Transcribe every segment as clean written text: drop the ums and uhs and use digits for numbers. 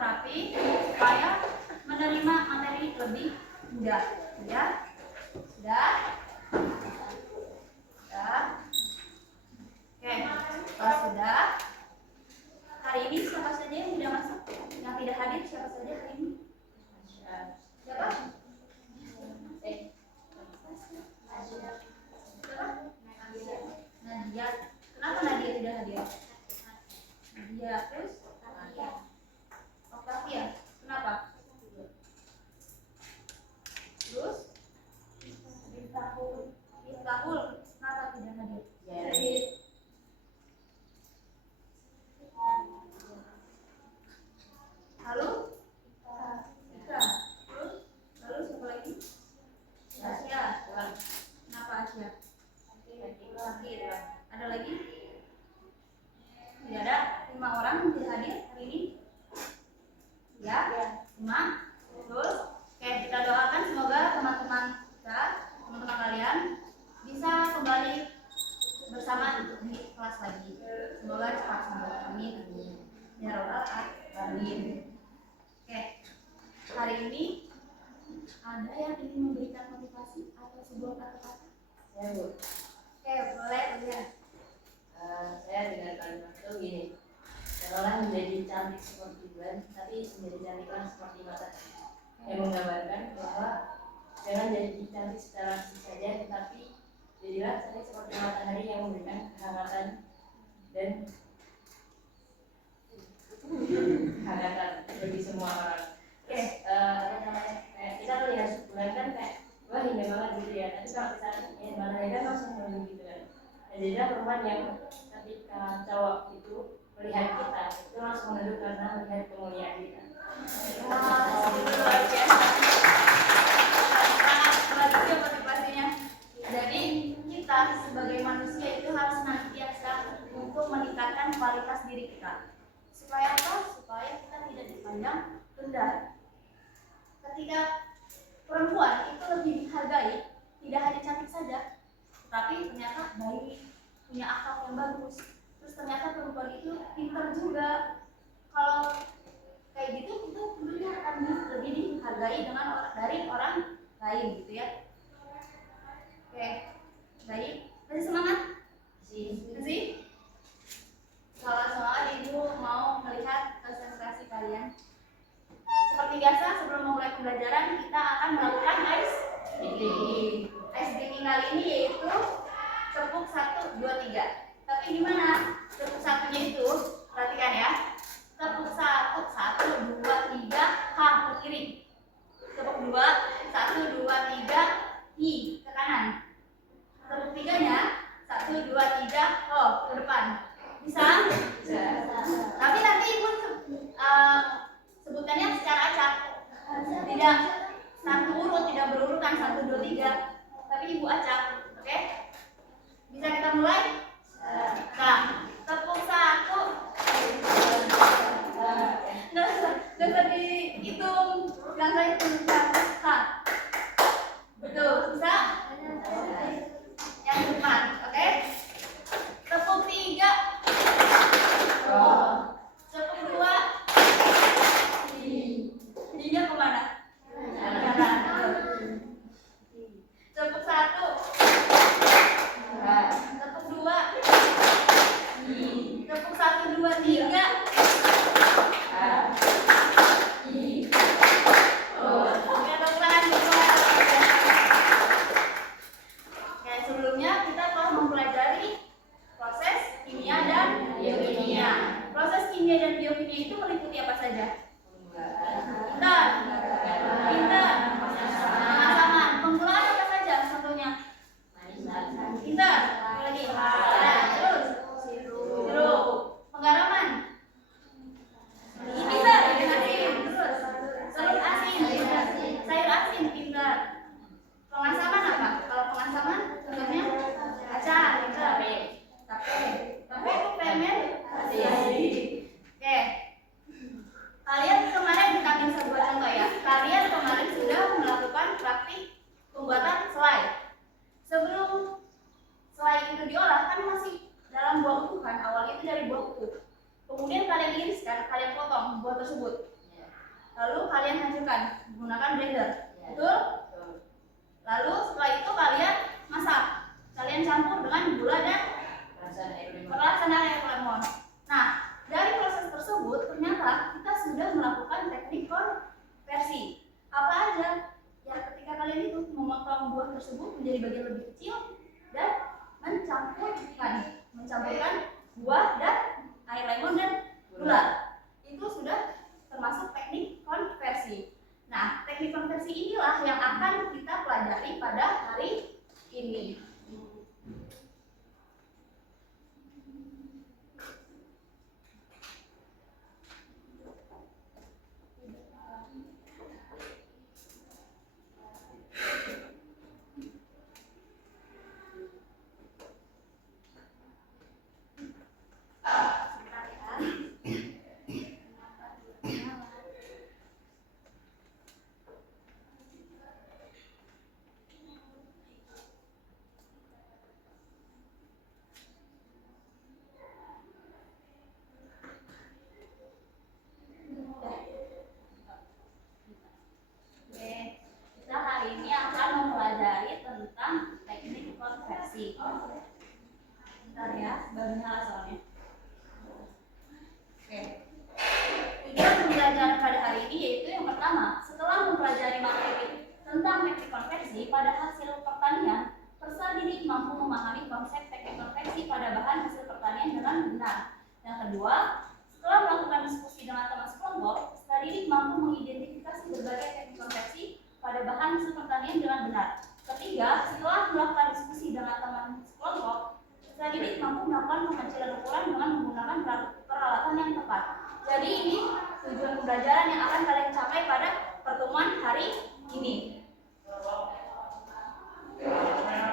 rapi supaya menerima materi lebih mudah. Ya, sudah. Oke, kalau sudah, hari ini siapa saja yang tidak masuk? Yang tidak hadir siapa saja hari ini? Siapa? Nadia. Kenapa Nadia tidak hadir? Nadia, terus? Octavia. Kenapa? Terus? Miftahul. Kenapa tidak hadir? Lalu? Ika. Terus? Lalu siapa lagi? Asia. Kenapa Asia? Sakit. Ada lagi? Tidak ada. 5 orang yang tidak hadir hari ini. Ya, 5. Betul. Oke, kita doakan semoga teman-teman kalian bisa kembali bersama di kelas lagi. Semoga cepat sembuh. Amin. Ya Rabbal Alamin. Oke, hari ini ada yang ingin memberikan motivasi atau sebuah kata-kata? Saya Bu. Oke, boleh ya. Saya dengar kalimat itu gini. Janganlah menjadi cantik seperti bulan, tapi menjadi cantiklah seperti matahari. Yang menggambarkan bahwa jangan jadi cantik secara fisik saja, tetapi jadilah cantik seperti matahari yang memberikan kehangatan dan bagi semua orang. Terus kita melihat bulan kan kayak wah indah banget gitu ya. Tapi kalau kita matahari kan langsung menunjuk gitu kan. Dan jadilah perempuan yang ketika cowok itu melihat kita itu langsung menunduk karena melihat kemuliaan kita. Luar biasa. Selanjutnya motivasinya. Jadi kita sebagai manusia itu harus senantiasa untuk meningkatkan kualitas diri kita. Supaya apa? Supaya kita tidak dipandang rendah. Ketika perempuan itu lebih dihargai, tidak hanya cantik saja, tapi ternyata baik, punya akhlak yang bagus. Terus ternyata perempuan itu pintar juga. Kalau kayak gitu itu tentunya akan lebih dihargai dari orang lain gitu ya. Oke, baik. Masih semangat? Masih? Kalau semangat ibu mau melihat konsentrasi kalian. Seperti biasa sebelum memulai pembelajaran kita akan melakukan ice breaking. Ice breaking kali ini yaitu tepuk 1, 2, 3. Tapi gimana? Tepuk satunya itu perhatikan ya. Tepuk 1, 1, 2, 3, H ke kiri. Tepuk 2, 1, 2, 3, I ke kanan. Tepuk 3-nya 1, 2, 3, O ke depan. Bisa? Bisa. Tapi nanti ibu sebutkannya secara acak. Tidak satu urut, tidak berurutan 1, 2, 3. Tapi ibu acak. Oke? Bisa kita mulai? Nah, tepuk 1. Nggak usah dihitung. Yang saya hitung. Betul, bisa? Yang depan, oke? Tepuk 3. Tepuk 2. Tiga kemana? Tepuk 1. Tepuk 2. Tepuk 1, 2, 3. Oke, sebelumnya kita telah mempelajari proses kimia dan biokimia. Proses kimia dan biokimia itu meliputi apa saja? Pintar, pemasaman. Penggunaan apa saja contohnya? Lalu setelah itu kalian masak. Kalian campur dengan gula dan perasan air lemon. Nah, dari proses tersebut ternyata kita sudah melakukan teknik konversi. Apa aja? Ya, ketika kalian itu memotong buah tersebut menjadi bagian lebih kecil dan mencampurkan buah dan air lemon dan gula. Itu sudah termasuk teknik konversi. Nah, teknik konversi inilah yang akan kita pelajari pada hari ini. Kita hari ini akan mempelajari tentang teknik konversi. Bentar ya, baru nyala soalnya. Oke. Tujuan pembelajaran pada hari ini yaitu yang pertama, setelah mempelajari materi tentang teknik konversi pada hasil pertanian, peserta didik mampu memahami konsep teknik konversi pada bahan hasil pertanian dengan benar. Yang kedua, setelah melakukan diskusi dengan teman sekelompok, peserta didik mampu mengidentifikasi berbagai teknik konversi pada bahan hasil pertanian dengan benar. Ketiga, setelah melakukan diskusi dengan teman sekelompok, peserta didik mampu melakukan pengecilan ukuran dengan menggunakan peralatan yang tepat. Jadi ini tujuan pembelajaran yang akan kalian capai pada pertemuan hari ini.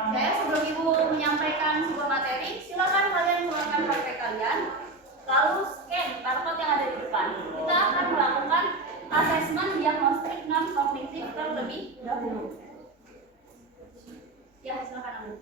Oke, sebelum Ibu menyampaikan sebuah materi, silakan kalian keluarkan HP kalian, lalu scan barcode yang ada di depan. Kita akan melakukan asesmen diagnostik non kognitif terlebih dahulu. Ya, silakan Ibu.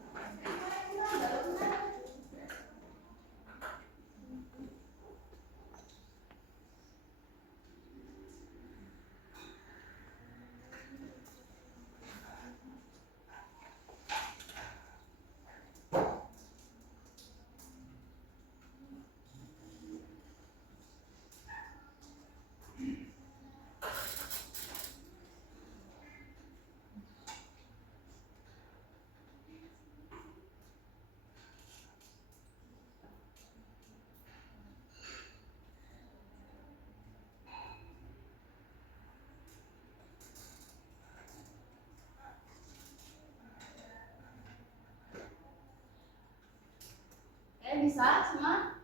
Bisa semua?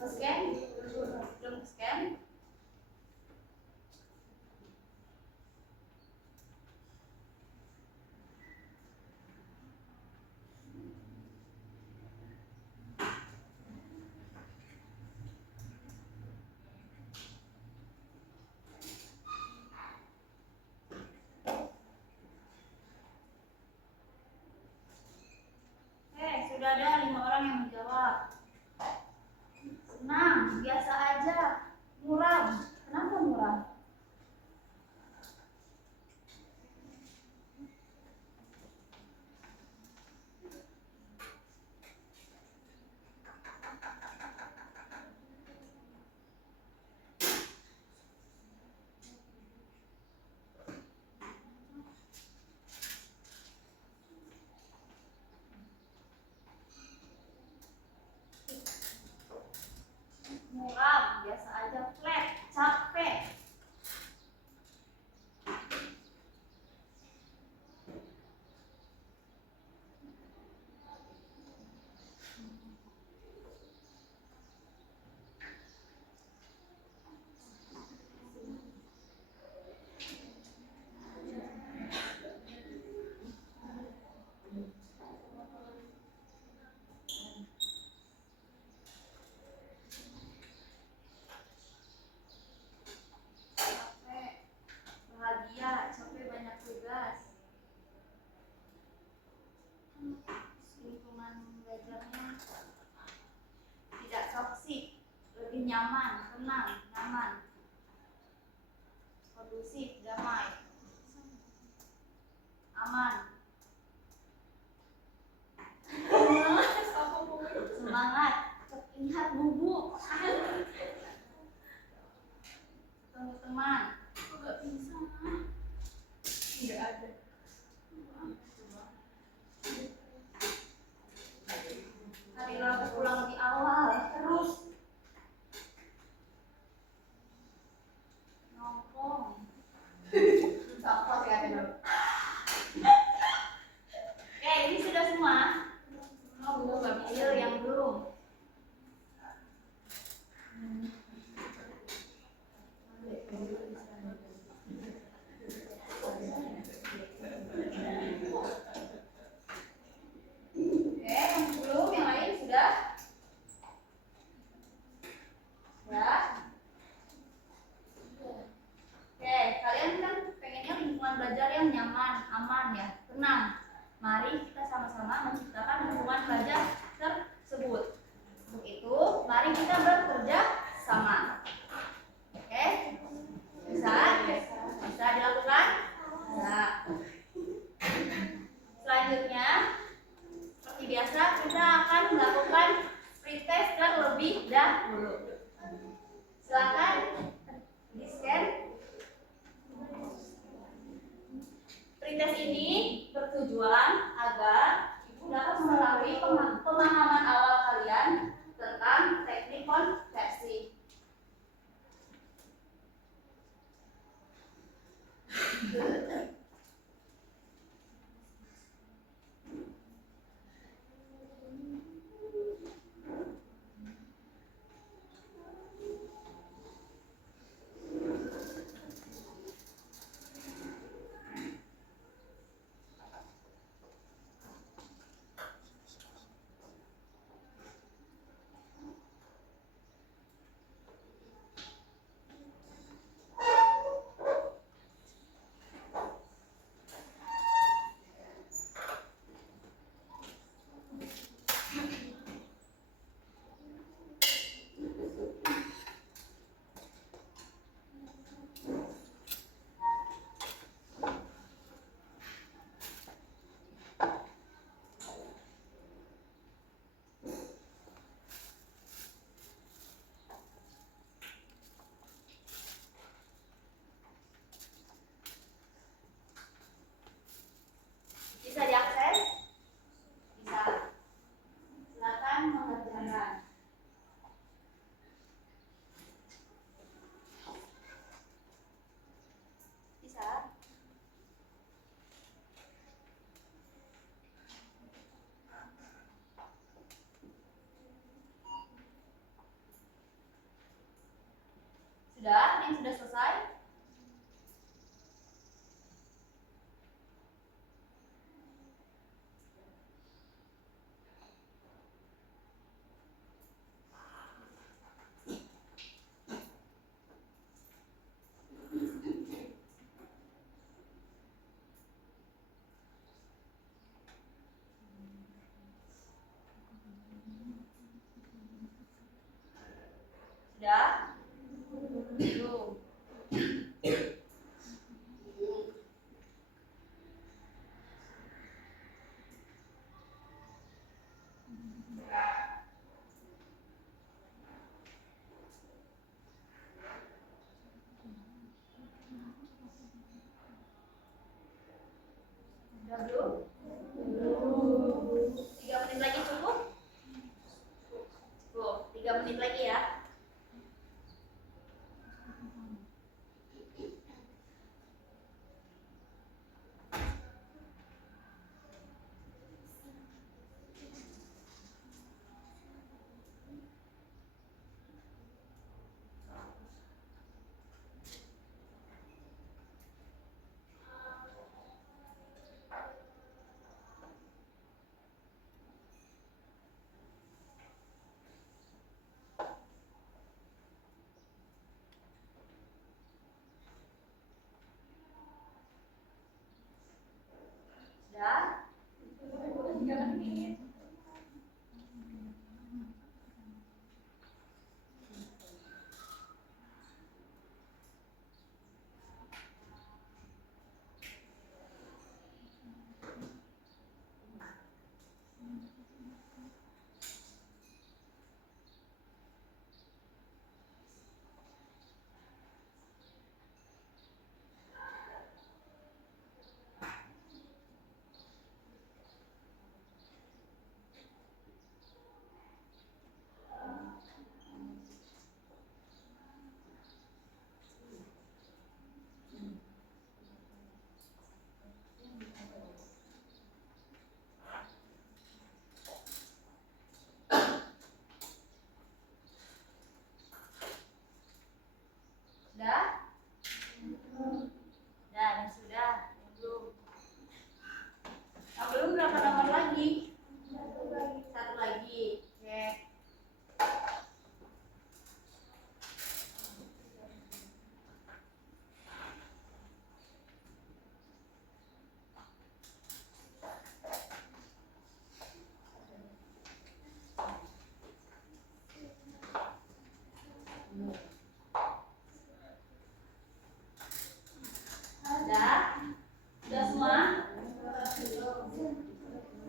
Scan? Belum scan? Sudah ada 5 orang yang menjawab. Senang, biasa aja. Muram. Kenapa muram? Muram, biasa aja. Flat, capek. Bahagia, capek banyak tugas. Lingkungan belajarnya tidak toksik, lebih nyaman, tenang, nyaman, kondusif, damai, aman. Mari kita sama-sama menciptakan lingkungan belajar tersebut. Untuk itu, mari kita bekerja sama. Oke? Bisa? Bisa dilakukan? Bisa. Selanjutnya, seperti biasa, kita akan melakukan pretest terlebih dahulu. Silakan di-scan. Pretest ini bertujuan agar Ibu dapat melalui pemahaman awal kalian tentang teknik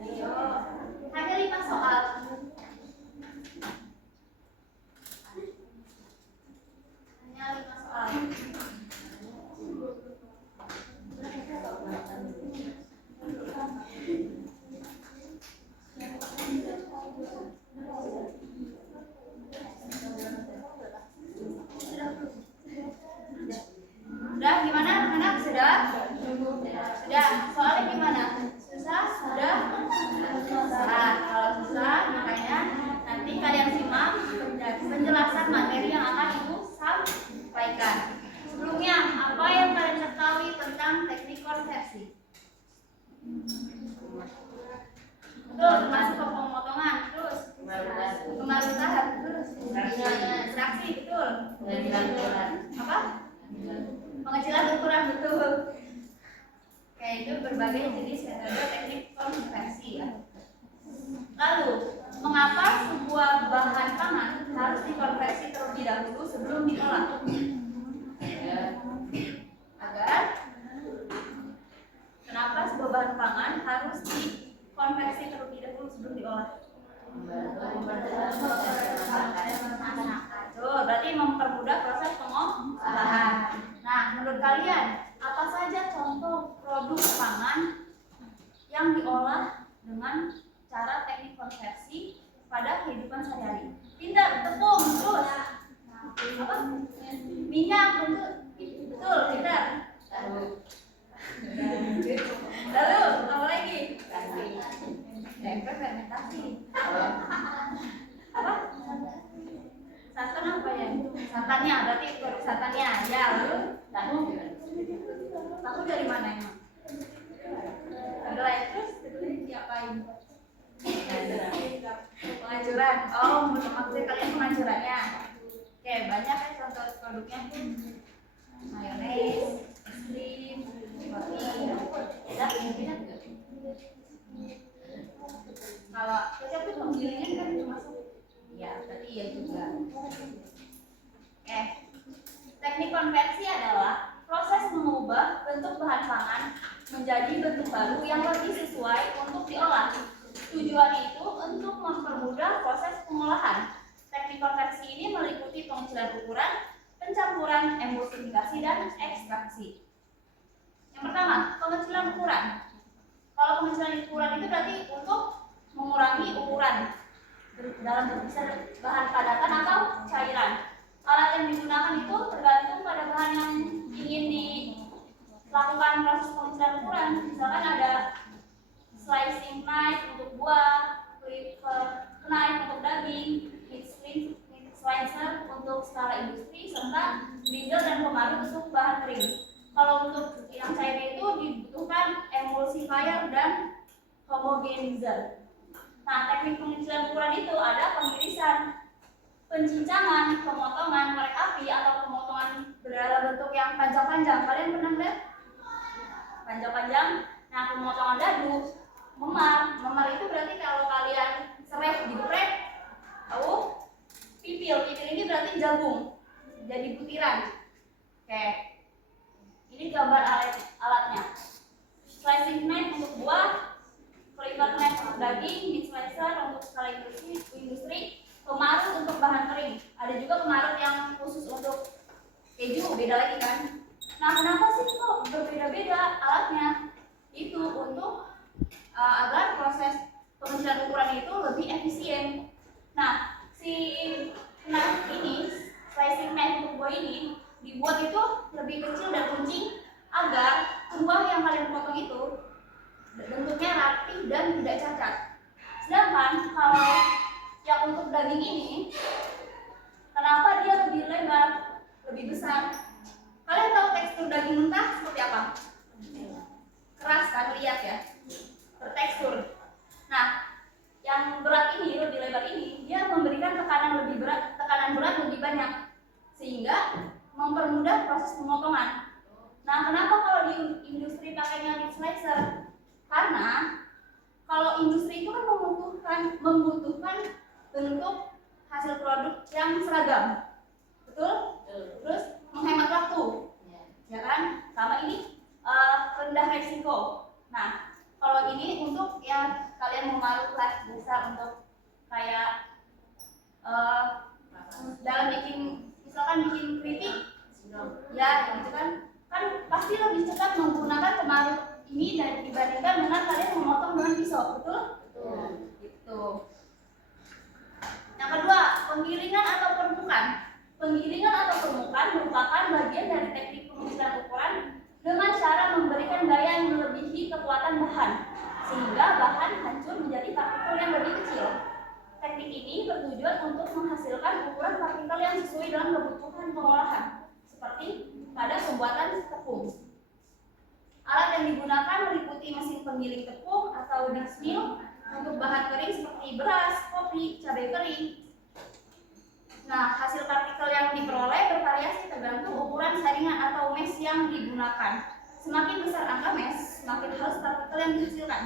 Ayo, hanya 5 soal. Hanya 5 soal. Sudah gimana anak-anak? Sudah? Sudah. Soalnya gimana? Susah? Sudah? Nah, kalau susah makanya nanti kalian simak penjelasan materi yang akan Ibu sampaikan. Sebelumnya, apa yang kalian ketahui tentang teknik konversi? Betul, termasuk pemotongan, terus pemarutan, terus ekstraksi, betul. Apa? Pengecilan ukuran, betul. Kayak itu berbagai jenis metode teknik konversi ya. Lalu, mengapa sebuah bahan pangan harus dikonversi terlebih dahulu sebelum diolah? Agar kenapa sebuah bahan pangan harus dikonversi terlebih dahulu sebelum diolah? Betul, berarti mempermudah proses pengolahan. Nah, menurut kalian, apa saja contoh produk pangan yang diolah dengan cara teknik konversi pada kehidupan sehari-hari? Pintar, tepung, terus apa? Minyak, betul, pintar. Lalu, apa lagi? Tempe fermentasi. Apa? Santan apa ya? Santannya, berarti produk santannya. Ya, lalu tahu dari mana emang? Kedelai, terus kedelai diapain? Pengancuran. Oh, maksudnya kalian pengancurannya. Oke, banyak ya contoh produknya. Mayones, es krim, roti. Kalau kecap itu penggilingan kan termasuk. Ya, berarti iya juga. Teknik konversi adalah proses mengubah bentuk bahan pangan menjadi bentuk baru yang lebih sesuai untuk diolah. Tujuannya itu untuk mempermudah proses pengolahan. Teknik konversi ini meliputi pengecilan ukuran, pencampuran, emulsifikasi, dan ekstraksi. Yang pertama, pengecilan ukuran. Kalau pengecilan ukuran itu berarti untuk mengurangi ukuran dalam bentuk bahan padatan atau cairan. Alat yang digunakan itu tergantung pada bahan yang ingin dilakukan proses pengecilan ukuran. Misalkan ada slicing knife untuk buah, flipper knife untuk daging, meat slicer untuk skala industri, serta grinder dan pemarut untuk bahan kering. Kalau untuk yang cairnya itu dibutuhkan emulsifier dan homogenizer. Nah, teknik pengecilan ukuran itu ada pengirisan, pencincangan, pemotongan korek api atau pemotongan dalam bentuk yang panjang-panjang. Kalian pernah lihat? Panjang-panjang. Nah, pemotongan dadu, memar itu berarti kalau kalian sereh digeprek, tahu? Pipil ini berarti jagung, jadi butiran. Oke, ini gambar alatnya. Slicing knife untuk buah, flipper knife untuk daging, meat slicer untuk skala industri, pemarut untuk bahan kering. Ada juga pemarut yang khusus untuk keju, beda lagi kan? Nah, kenapa sih kok berbeda-beda alatnya? Itu untuk agar proses pengecilan ukuran itu lebih efisien. Nah, si knife ini, slicing knife untuk buah ini dibuat itu lebih kecil dan runcing agar buah yang kalian potong itu bentuknya rapi dan tidak cacat. Sedangkan kalau yang untuk daging ini, kenapa dia lebih lebar, lebih besar? Kalian tahu tekstur daging mentah seperti apa? Keras kan, lihat ya, bertekstur. Nah, yang berat ini, lebih lebar ini, dia memberikan tekanan berat lebih banyak, sehingga mempermudah proses pemotongan. Nah, kenapa kalau di industri pakainya meat slicer? Karena kalau industri itu kan membutuhkan bentuk hasil produk yang seragam, betul? Terus menghemat waktu, ya kan? Sama ini rendah resiko. Nah, Kalau ini untuk yang kalian mau maruk lah, bisa untuk kayak dalam bikin, misalkan bikin keripik, ya gitu kan pasti lebih cepat menggunakan pemarut ini dibandingkan dengan kalian memotong dengan pisau, betul? Gitu. Yang kedua, penggilingan atau permukaan. Penggilingan atau permukaan merupakan bagian dari teknik pengukuran ukuran dengan cara memberikan gaya yang melebihi kekuatan bahan, sehingga bahan hancur menjadi partikel yang lebih kecil. Teknik ini bertujuan untuk menghasilkan ukuran partikel yang sesuai dengan kebutuhan pengolahan, seperti pada pembuatan tepung. Alat yang digunakan meliputi mesin penggiling tepung atau disc mill untuk bahan kering seperti beras, kopi, cabai kering. Nah, hasil partikel yang diperoleh bervariasi tergantung ukuran saringan atau mesh yang digunakan. Semakin besar angka mesh, semakin halus partikel yang dihasilkan.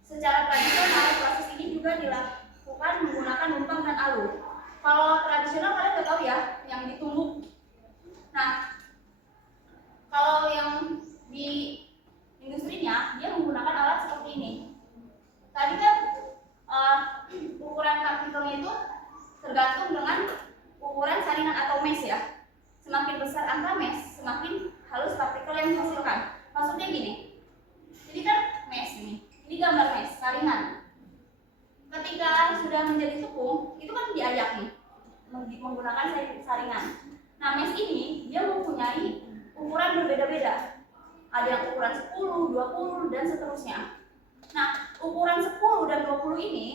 Secara tradisional, proses ini juga dilakukan menggunakan lumpang dan alu. Kalau tradisional kalian udah tahu ya, yang ditumbuk. Nah, kalau yang di industrinya, dia menggunakan alat seperti ini. Tadi kan ukuran partikelnya itu tergantung dengan ukuran saringan atau mesh ya. Semakin besar angka mesh, semakin halus partikel yang dihasilkan. Maksudnya gini, jadi kan mesh ini gambar mesh, saringan. Ketika sudah menjadi tepung, itu kan diayak nih, menggunakan saringan. Nah, mesh ini dia mempunyai ukuran berbeda-beda. Ada yang ukuran 10, 20, dan seterusnya. Nah, ukuran 10 dan 20 ini,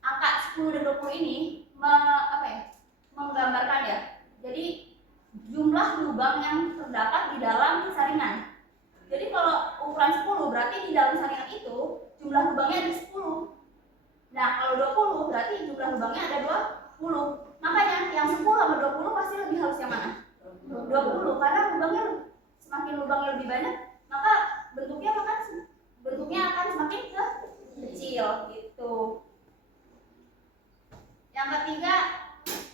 angka 10 dan 20 ini menggambarkan ya. Jadi jumlah lubang yang terdapat di dalam saringan. Jadi kalau ukuran 10 berarti di dalam saringan itu jumlah lubangnya ada 10. Nah, kalau 20 berarti jumlah lubangnya ada 20. Makanya yang 10 sama 20 pasti lebih halus yang mana? 20, karena semakin lubangnya lebih banyak, maka bentuknya akan semakin kecil gitu. Yang ketiga,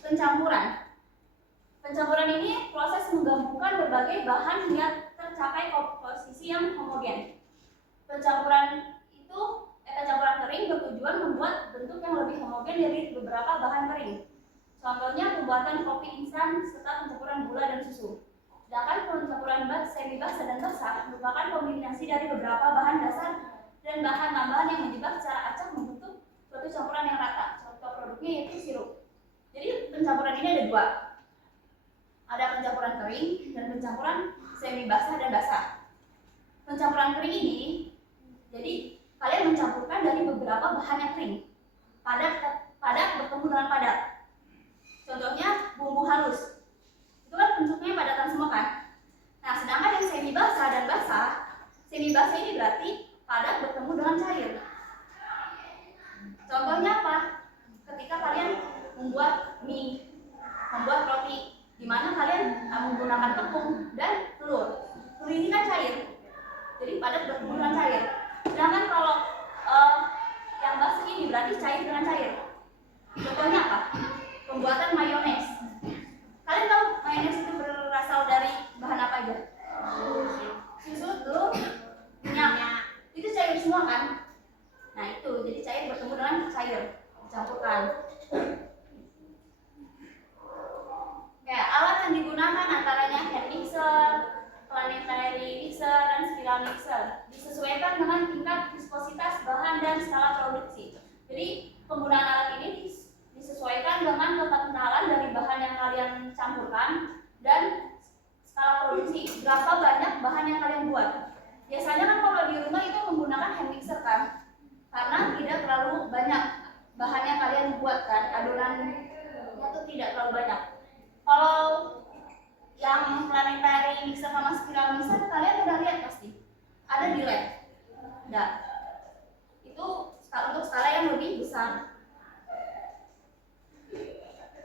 pencampuran. Pencampuran ini proses menggabungkan berbagai bahan hingga tercapai komposisi yang homogen. Pencampuran kering bertujuan membuat bentuk yang lebih homogen dari beberapa bahan kering. Contohnya pembuatan kopi instan serta pencampuran gula dan susu. Sedangkan pencampuran semi basah dan basah merupakan kombinasi dari beberapa bahan dasar dan bahan tambahan yang menjebak secara acak membentuk suatu campuran yang rata. Contoh produknya yaitu sirup. Jadi pencampuran ini ada dua. Ada pencampuran kering dan pencampuran semi basah dan basah. Pencampuran kering ini, jadi kalian mencampurkan dari beberapa bahan yang kering. Padat bertemu dengan padat. Contohnya bumbu halus. Itu kan bentuknya padatan semua kan? Nah, sedangkan yang semi basah dan basah, semi basah ini berarti padat bertemu dengan cair. Contohnya apa? Ketika kalian membuat mie, membuat roti, di mana kalian menggunakan tepung dan telur. Telur ini kan cair, jadi padat bertemu dengan cair. Sedangkan kalau yang basah ini berarti cair dengan cair. Contohnya apa? Pembuatan mayones. Kalian tahu mayones itu berasal dari bahan apa aja? Susu, telur, minyak. Itu cair semua kan? Nah itu, jadi cair bertemu dengan cair, dicampurkan. Ya, alat yang digunakan antaranya hand mixer, planetary mixer, dan spiral mixer. Disesuaikan dengan tingkat viskositas bahan dan skala produksi. Jadi penggunaan alat ini disesuaikan dengan kekentalan dari bahan yang kalian campurkan dan skala produksi. Berapa banyak bahan yang kalian buat? Biasanya kan kalau di rumah itu menggunakan hand mixer kan, karena tidak terlalu banyak bahan yang kalian buat kan, adonannya itu tidak terlalu banyak. Kalau yang planetary mixer sama spiral mixer kalian udah lihat pasti ada di lab. Nah, itu untuk skala yang lebih besar.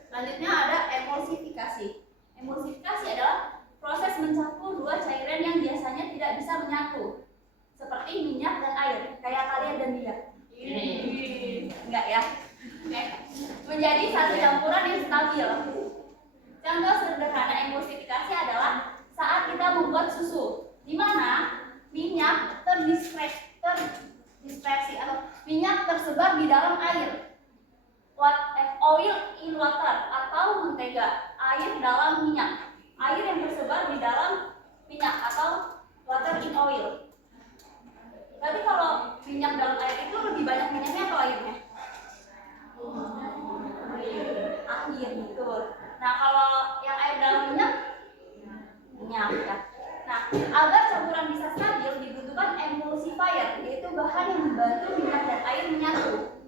Selanjutnya ada emulsifikasi. Emulsifikasi adalah proses mencampur dua cairan yang biasanya tidak bisa menyatu, seperti minyak dan air, kayak kalian dan dia. Enggak ya? Menjadi satu campuran yang stabil. Contoh sederhana emulsifikasi adalah saat kita membuat susu, di mana minyak terdispersi atau minyak tersebar di dalam air. Oil in water atau mentega, air dalam minyak. Air yang tersebar di dalam minyak atau water in oil. Berarti kalau minyak dalam air itu lebih banyak minyaknya atau airnya? Air, betul. Nah, kalau yang air dalam minyak ya. Nah, agar campuran bisa stabil dibutuhkan emulsifier, yaitu bahan yang membantu minyak dan air menyatu.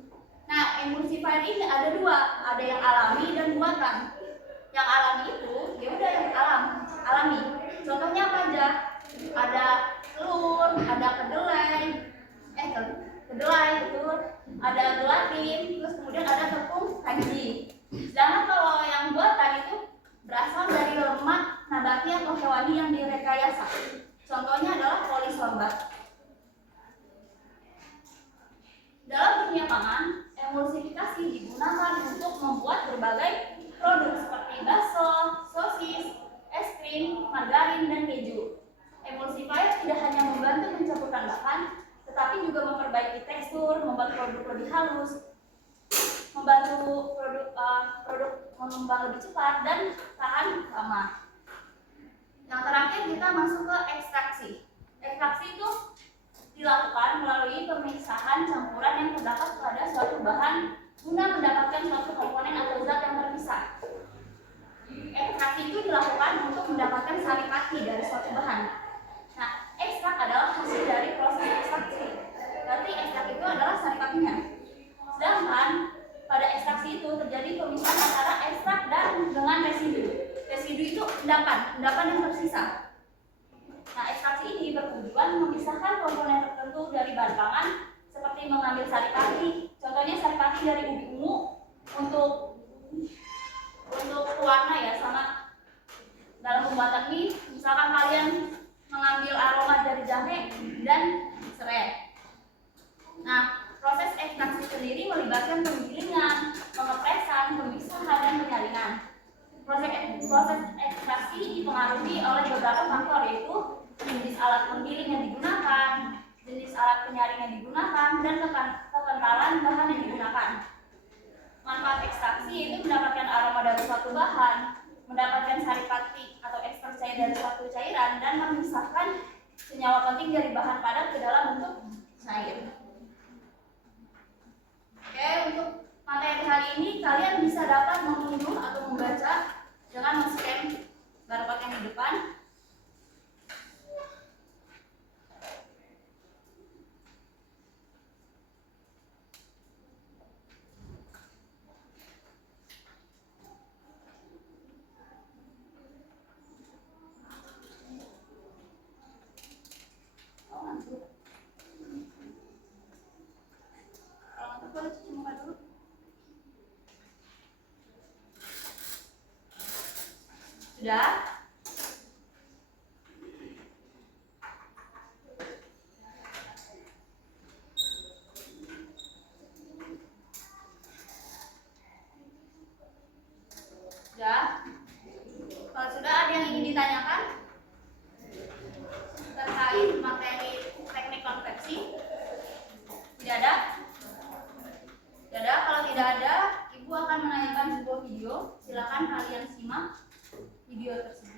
Nah, emulsifier ini ada dua, ada yang alami dan buatan. Yang alami itu ya udah yang alami. Contohnya apa aja? Ada telur, ada kedelai itu, ada gelatin, terus kemudian ada tepung kanji. Sedangkan kalau yang buatan itu berasal dari lemak nabati atau hewani yang direkayasa. Contohnya adalah polisorbat. Dalam dunia pangan, emulsifikasi digunakan untuk membuat berbagai produk seperti bakso, sosis, es krim, margarin, dan keju. Emulsifier tidak hanya membantu mencampurkan bahan, tetapi juga memperbaiki tekstur, membuat produk lebih halus, membantu produk mengembang lebih cepat dan tahan lama. Yang terakhir kita masuk ke ekstraksi. Ekstraksi itu dilakukan melalui pemisahan campuran yang terdapat pada suatu bahan guna mendapatkan suatu komponen atau zat yang terpisah. Ekstraksi itu dilakukan untuk mendapatkan saripati dari suatu bahan. Nah, ekstrak adalah hasil dari proses ekstraksi. Berarti ekstrak itu adalah saripatinya. Sedangkan pada ekstraksi itu terjadi pemisahan antara ekstrak dan dengan residu. Residu itu endapan yang tersisa. Nah, ekstraksi ini bertujuan memisahkan komponen tertentu dari bahan pangan seperti mengambil saripati. Contohnya saripati dari ubi ungu untuk pewarna ya, sama dalam pembuatan mie. Misalkan kalian mengambil aroma dari jahe dan serai. Nah, proses ekstraksi sendiri melibatkan penggilingan, pengepresan, pemisahan, dan penyaringan. Proses ekstraksi dipengaruhi oleh beberapa faktor, yaitu jenis alat penggiling yang digunakan, jenis alat penyaring yang digunakan, dan kekentalan bahan yang digunakan. Manfaat ekstraksi yaitu mendapatkan aroma dari suatu bahan, mendapatkan saripati atau ekstrak cair dari suatu cairan, dan memisahkan senyawa penting dari bahan padat ke dalam bentuk cair. Oke, untuk materi hari ini kalian bisa dapat mengunduh atau membaca dengan men-scan barcode yang di depan. Sudah? Sudah? Kalau sudah, ada yang ingin ditanyakan terkait materi teknik konveksi? Tidak ada? Tidak ada. Kalau tidak ada, Ibu akan menayangkan sebuah video. Silakan kalian simak video tersebut.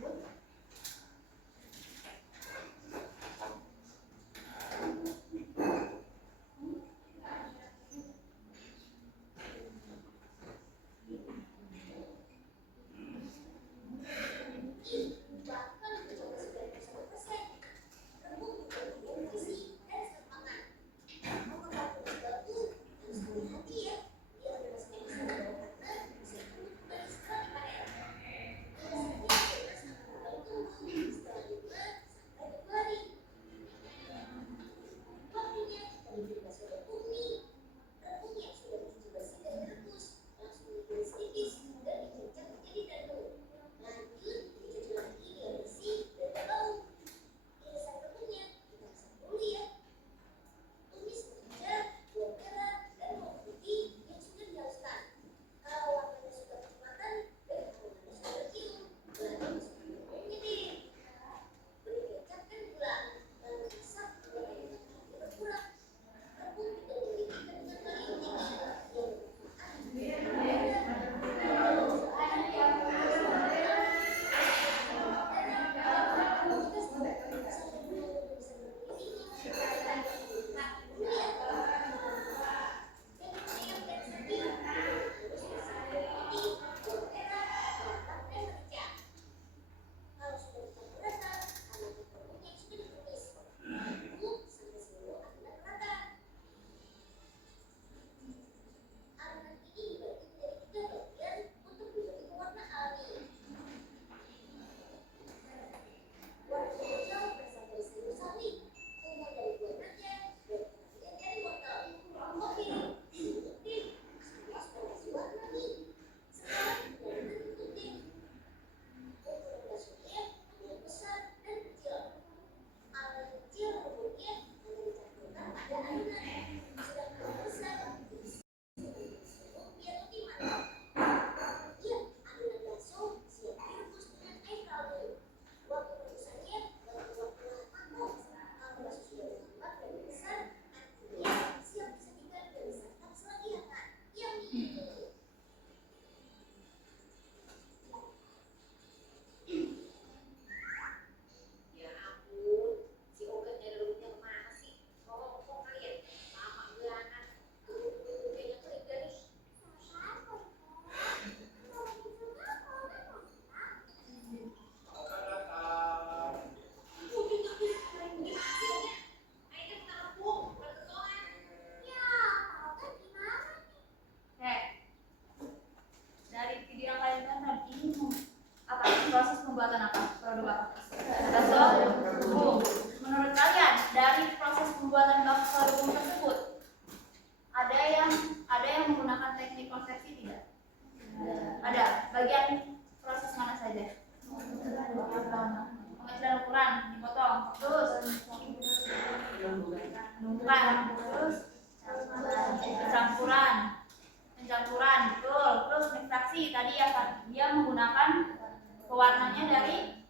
Pewarnanya dari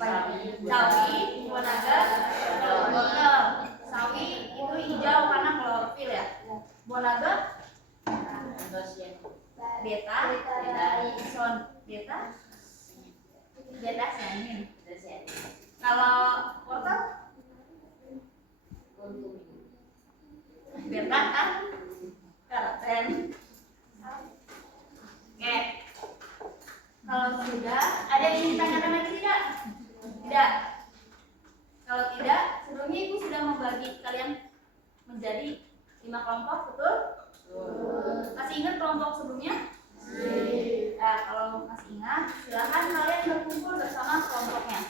sawi, sawi, buah naga, wortel. Sawi itu hijau karena klorofil ya. Buah naga antosian, beta, beta sianin. Kalau wortel beta karoten. Oke. Kalau sudah, ada yang ditanyakan lagi tidak? Tidak. Kalau tidak, sebelumnya ibu sudah membagi kalian menjadi 5 kelompok, betul? Masih ingat kelompok sebelumnya? Nah, kalau masih ingat, silakan kalian berkumpul bersama kelompoknya.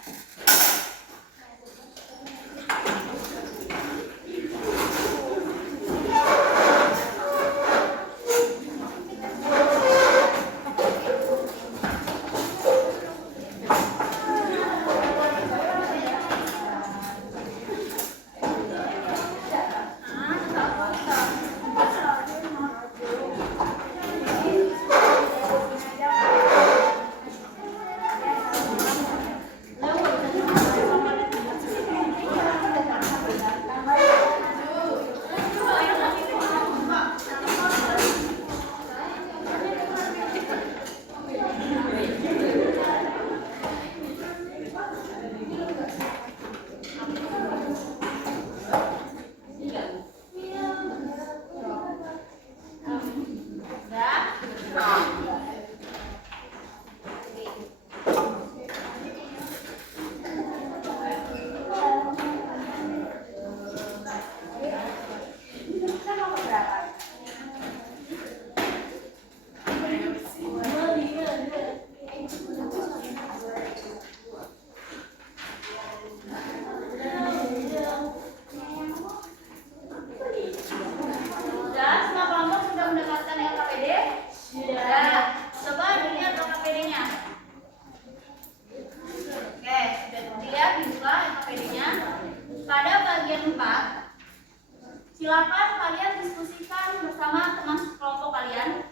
Silakan kalian diskusikan bersama teman kelompok kalian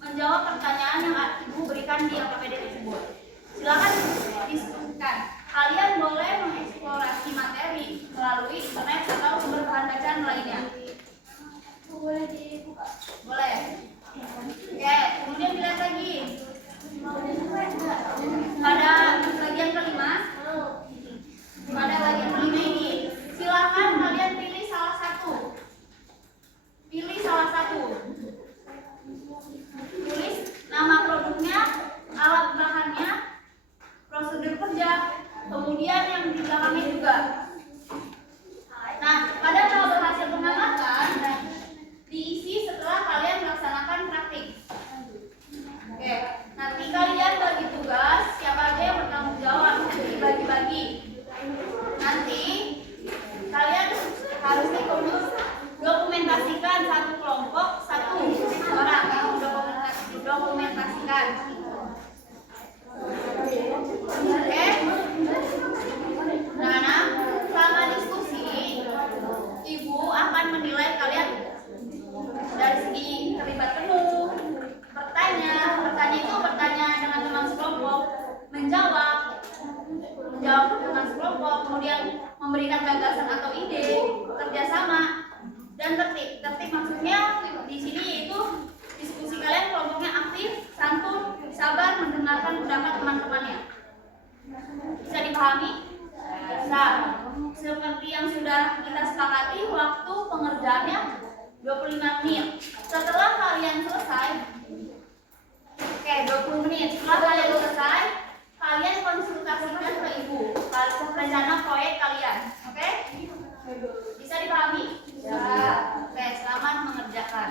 menjawab pertanyaan yang ibu berikan di LKPD tersebut. Silakan diskusikan. Kalian boleh mengeksplorasi materi melalui internet atau sumber bahan bacaan lainnya. Boleh dibuka? Boleh. Oke, kemudian dilihat lagi. Pada bagian kelima, ini, silakan kalian pilih salah satu. Tulis nama produknya, alat bahannya, prosedur kerja, kemudian yang di belakangnya juga. Nah, pada tabel hasil pengamatan diisi setelah kalian melaksanakan praktik. Oke, nanti kalian bagi tugas, siapa aja yang bertanggung jawab, dibagi-bagi. Nanti kalian harus dokumentasikan satu kelompok, satu orang yang dokumentasikan. Oke, nah, selama diskusi, ibu akan menilai kalian dari segi terlibat penuh, bertanya dengan teman sekelompok, menjawab dengan sekelompok, kemudian memberikan gagasan atau ide, kerjasama, dan tertib. Tertib maksudnya di sini yaitu diskusi kalian kelompoknya aktif, santun, sabar, mendengarkan pendapat teman-temannya. Bisa dipahami? Bisa. Seperti yang sudah kita sepakati, waktu pengerjaannya 25 menit. Setelah kalian selesai, 20 menit. Setelah kalian selesai, kalian konsultasikan ke ibu rencana proyek kalian. Oke? Bisa dipahami? Bisa. Oke, selamat mengerjakan.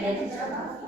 beda di sana.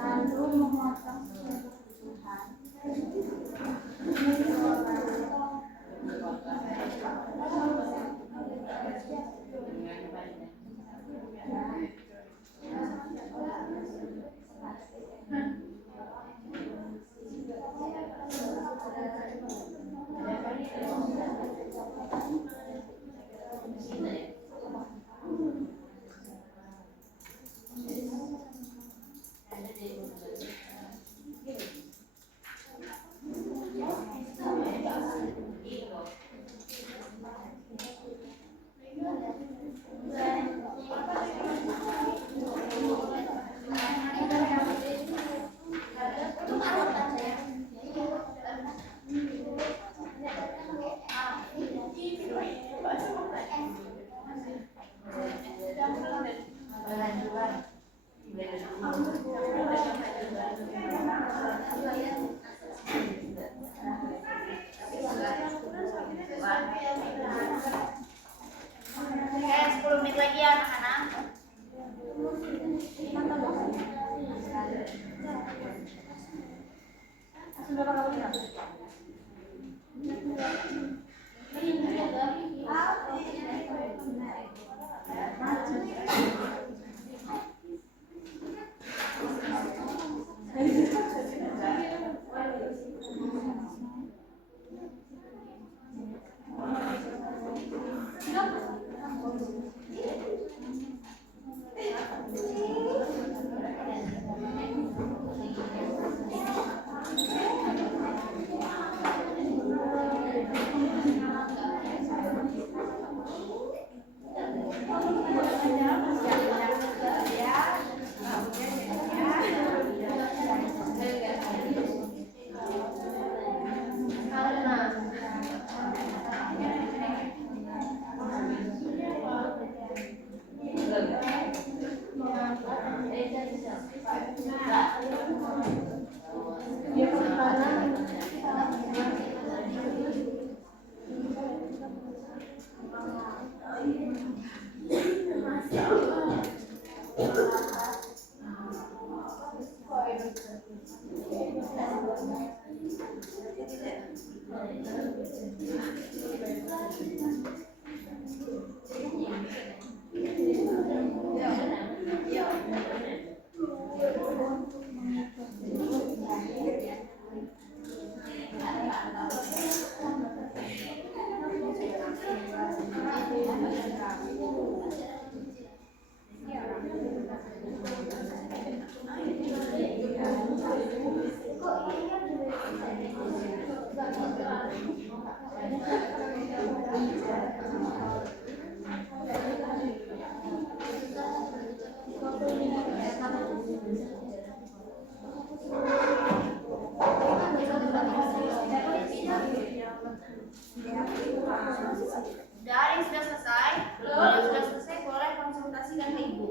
Lalu memotong kebutuhan. Oke, 10 menit lagi ya anak-anak. Daring sudah selesai. Kalau sudah selesai boleh konsultasikan ke ibu.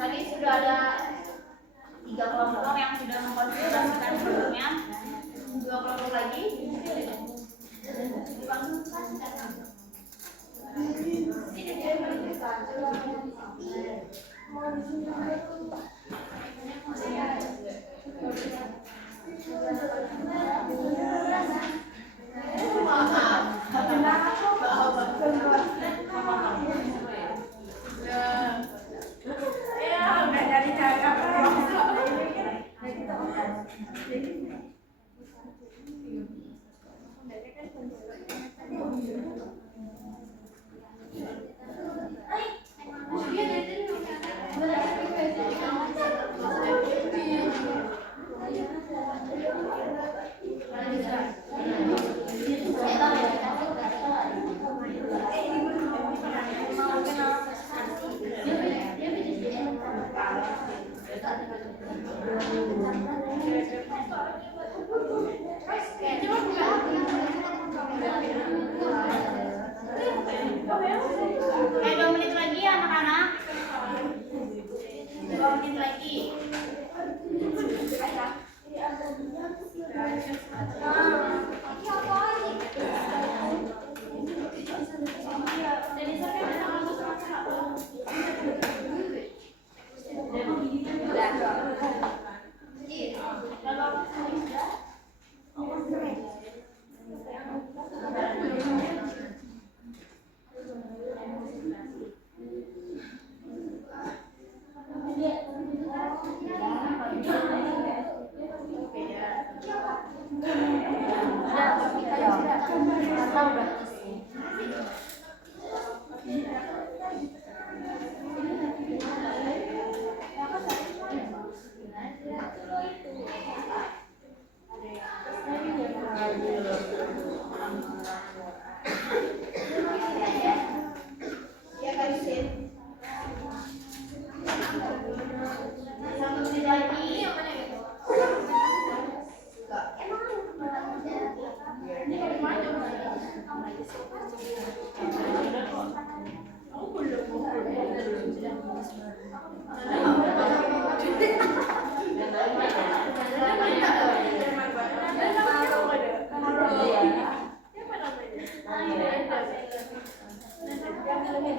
Tadi sudah ada 3 kelompok yang sudah mengkonsentrasikan produknya, 2 kelompok lagi. Sini.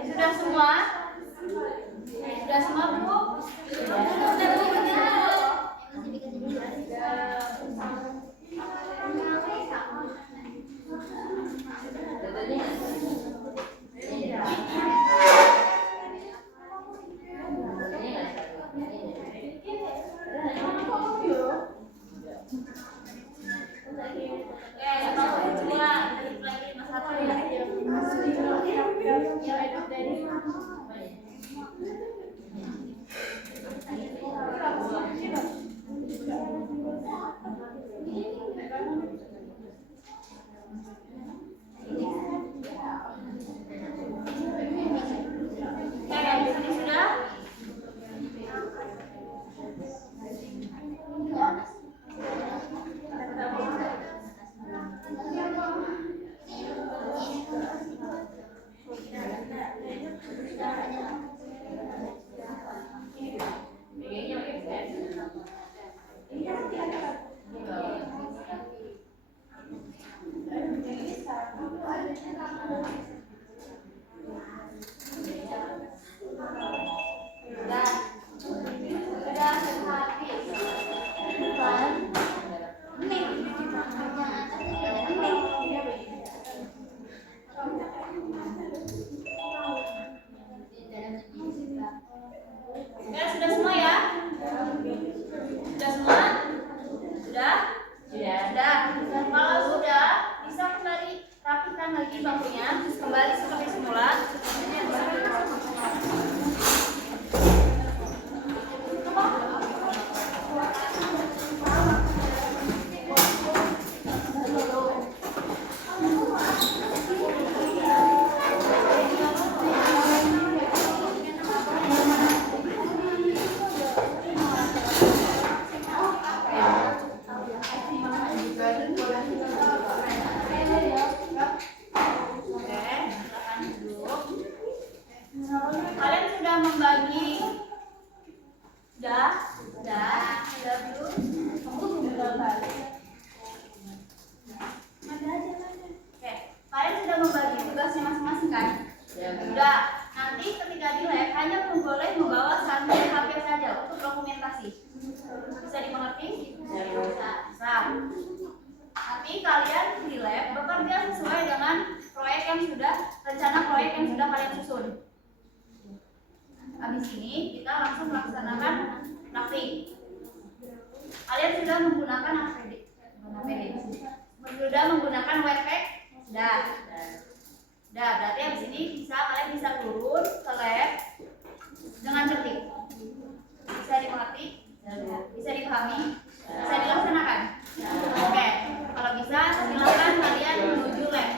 Sudah semua? Sudah semua, Bu? Ya, sudah semua ya? Sudah semua? Sudah? Sudah. Kalau sudah, bisa kembali rapikan lagi bangkunya, kembali seperti semula. Kalian sudah membagi? Sudah belum? Oke, kalian sudah membagi tugasnya masing-masing kan? Sudah. Nanti ketika di lab hanya boleh membawa satu HP saja untuk dokumentasi. Bisa dimengerti? Bisa. Tapi kalian di lab bekerja sesuai dengan rencana proyek yang sudah kalian susun. Habis ini kita langsung melaksanakan praktik. Kalian sudah menggunakan APD? Sudah menggunakan webpack? Sudah. Berarti habis ini kalian bisa turun ke lab dengan tertib. Bisa dimengerti? Bisa dipahami? Bisa dilaksanakan? Oke. Kalau bisa, silakan kalian menuju lab.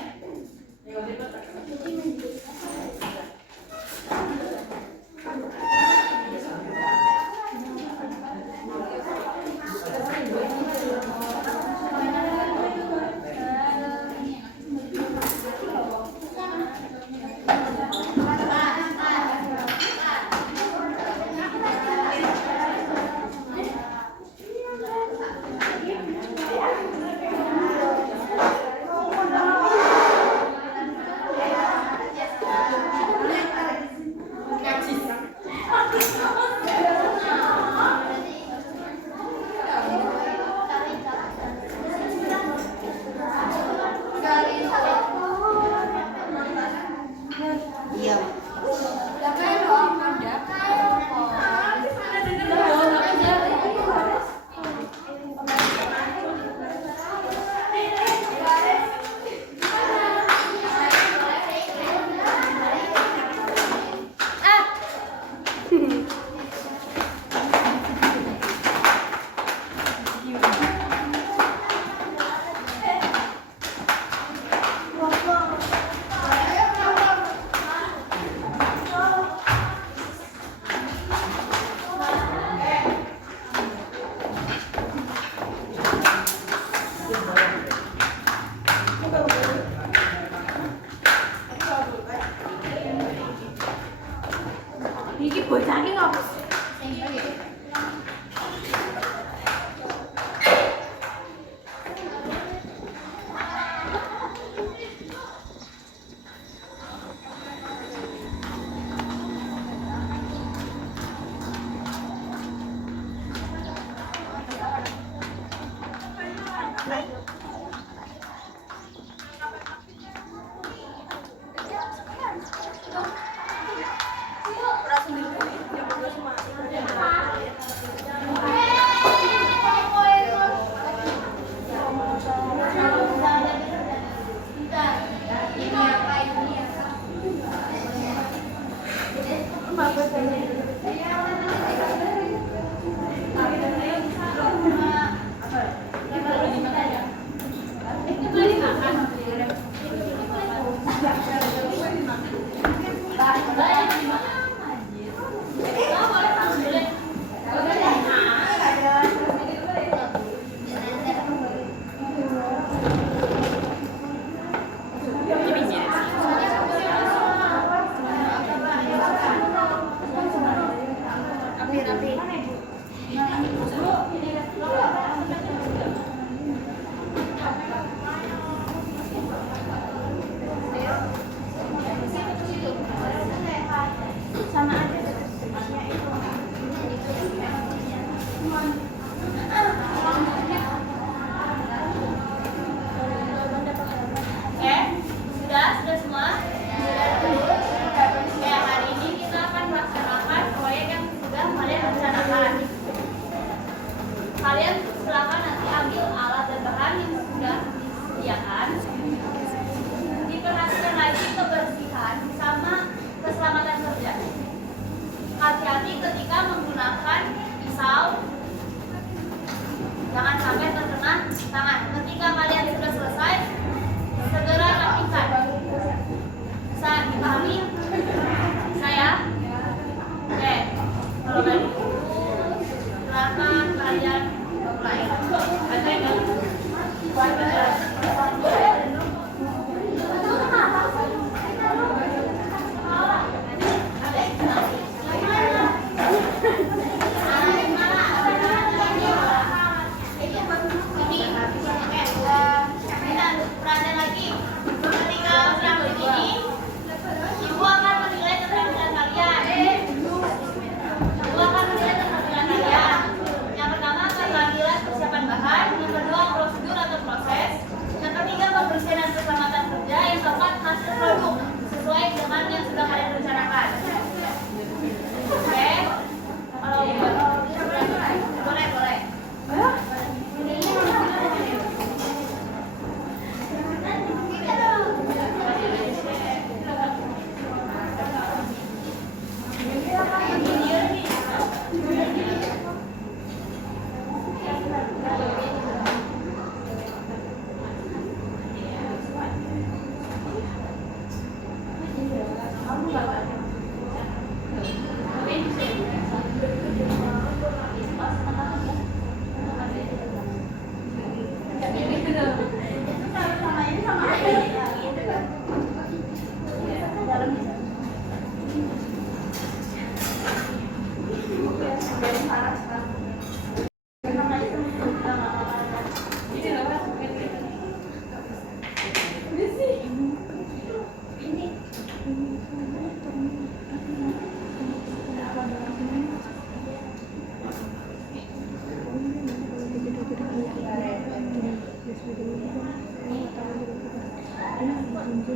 Boleh.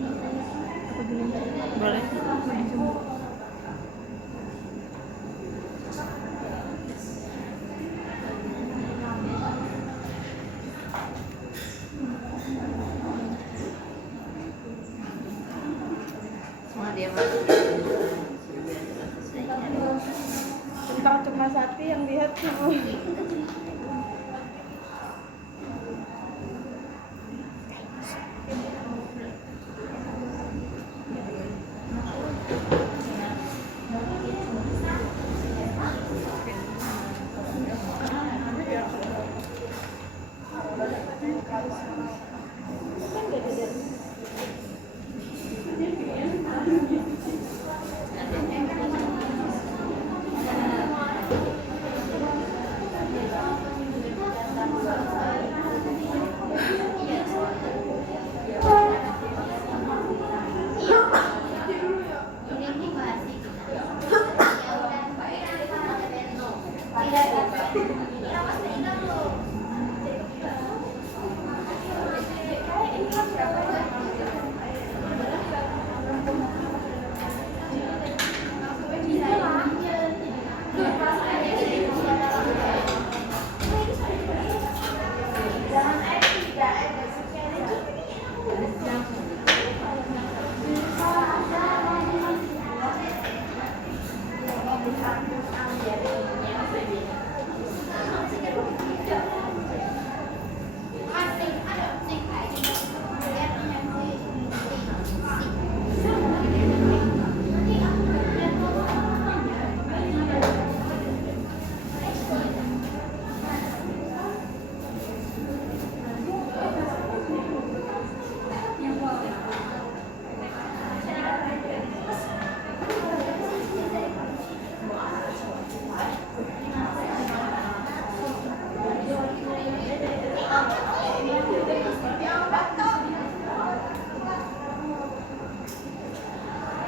Semua dia masuk. Entah cuma Sati yang lihat tuh.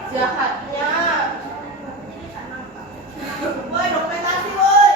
Jahatnya. Woi, dokumentasi woi.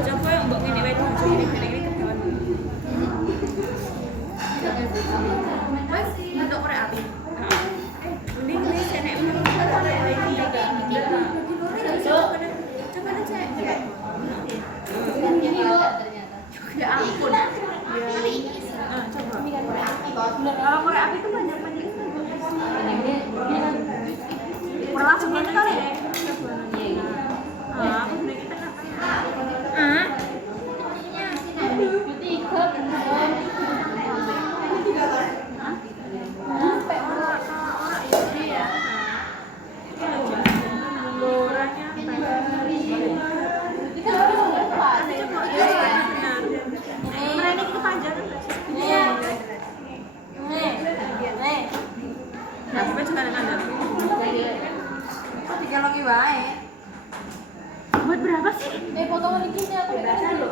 Coba yang mbok ngene wae dulu ini ketahuan. Masih untuk korek api. Ini senek coba cek. Ya ampun. Coba. Korek api itu banyak perlakuan kali ya. Aku beli kita buat berapa sih? Potongan linknya aku berasa loh.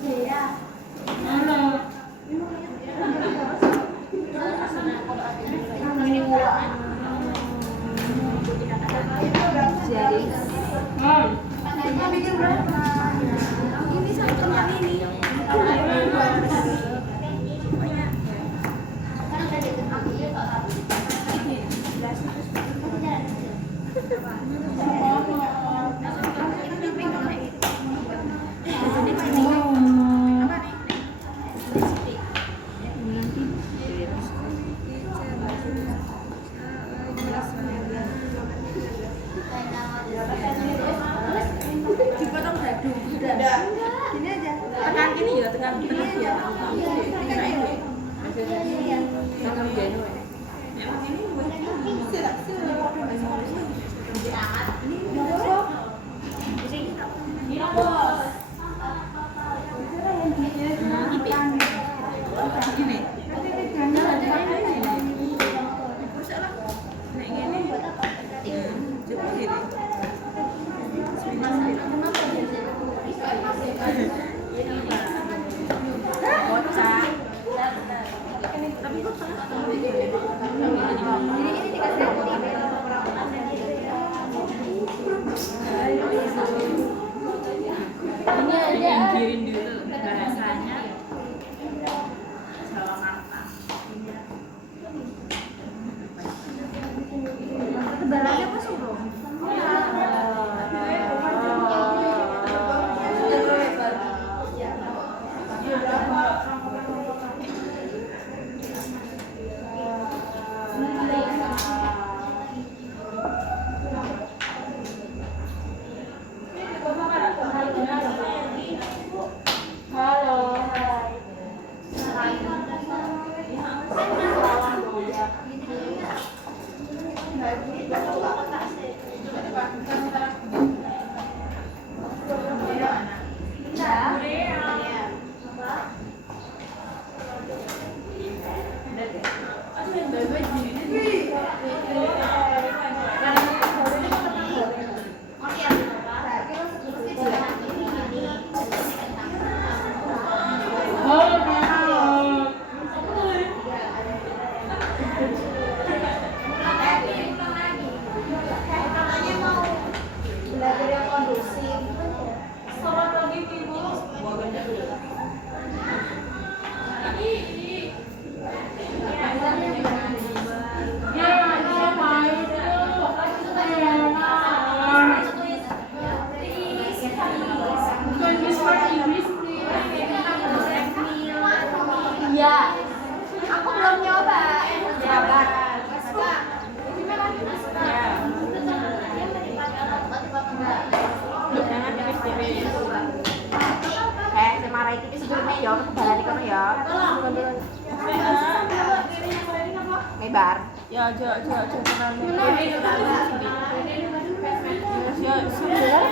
Iya. Pinggirin dulu bahasanya. Jawa Marta. Tebalannya apa sih bro? Belajar yang kondusif. Iya. Aku belum nyoba. Sabar. Jangan tipis-tipis. Semarai iki sebelumnya ya, kebalan iki kono ya. Lebar. Ya, aja tenang. Ya, sebenarnya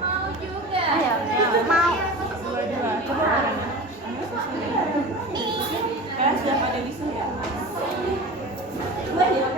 Mau juga. mau dua-dua. Coba orangnya. Kalian sudah pada bisa ya? Dua ya.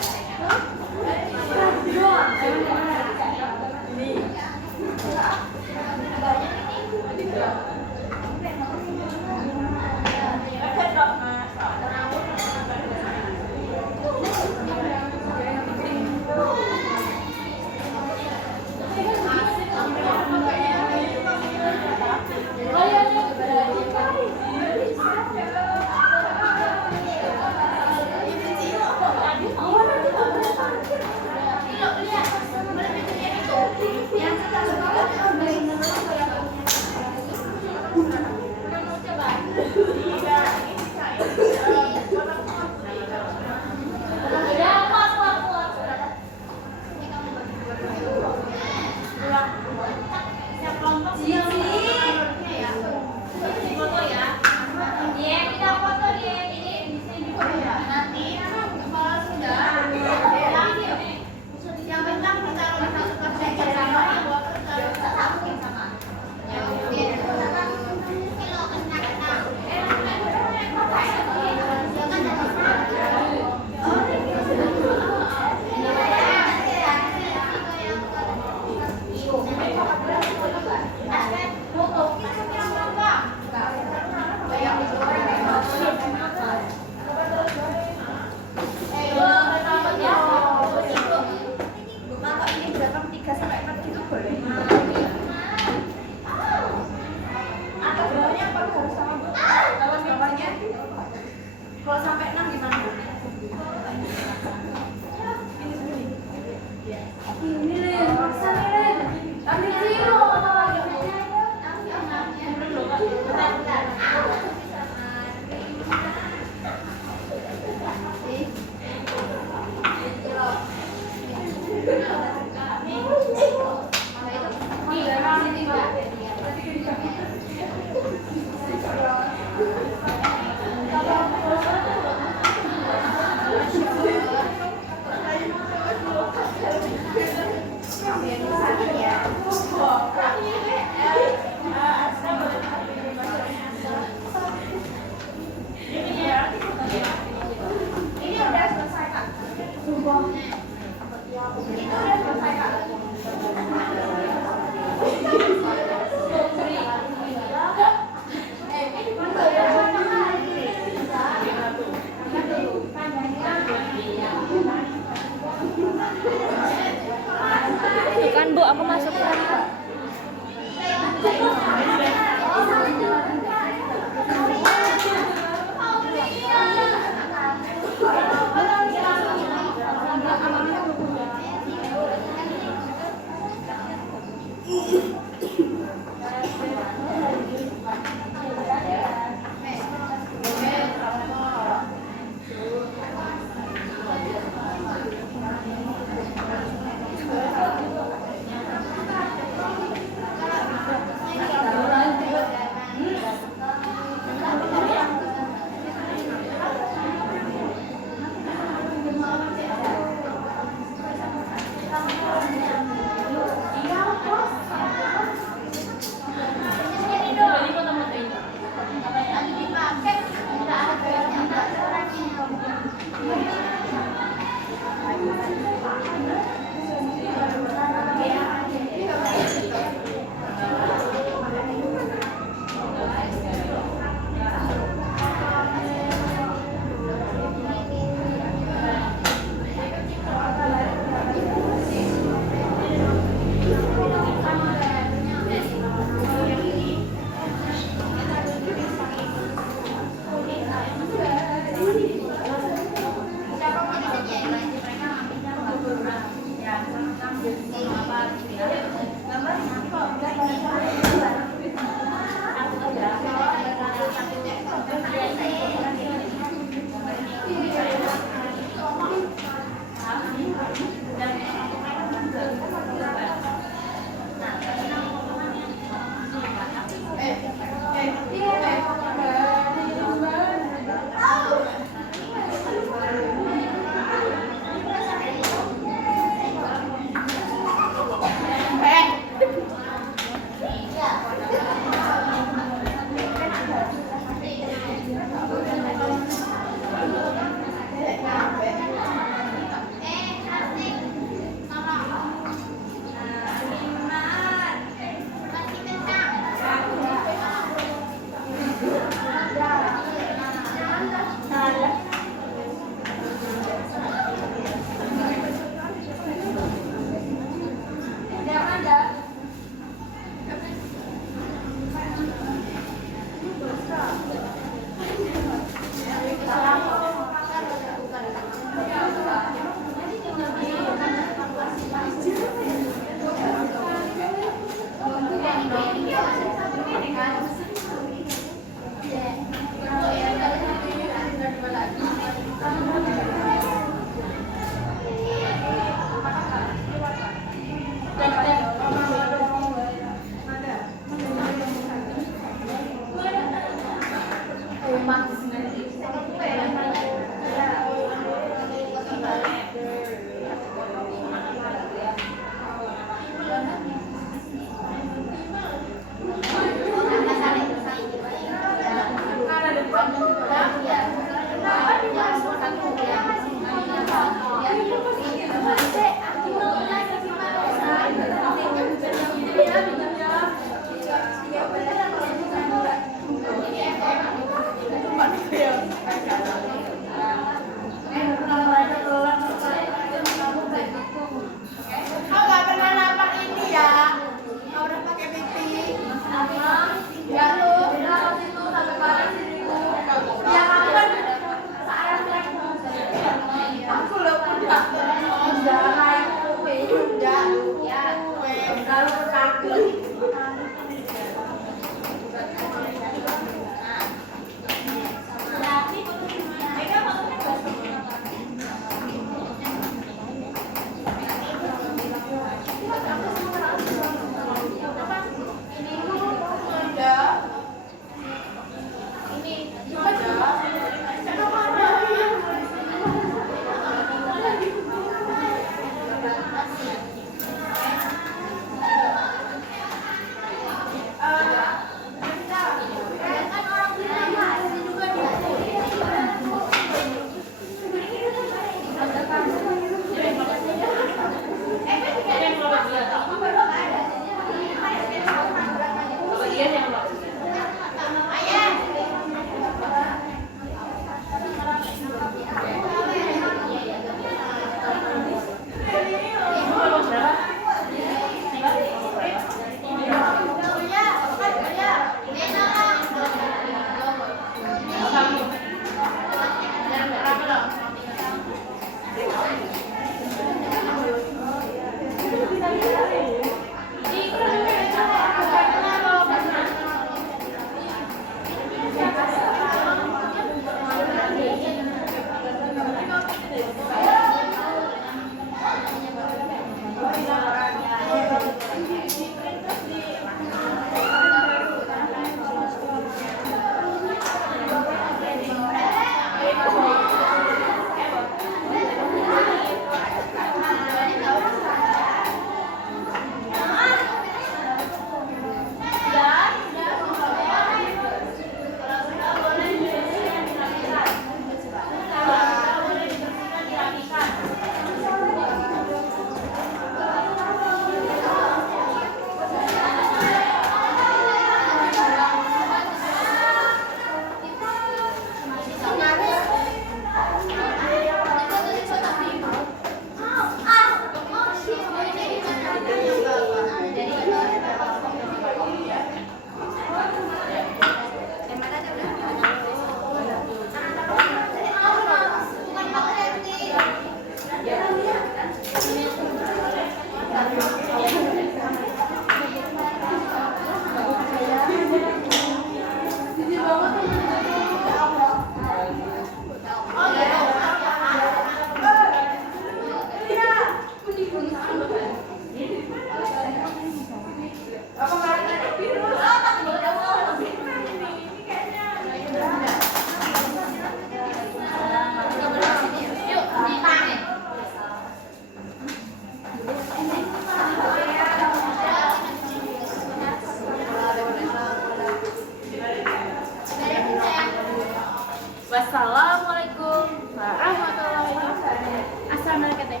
Assalamualaikum warahmatullahi wabarakatuh. Assalamualaikum.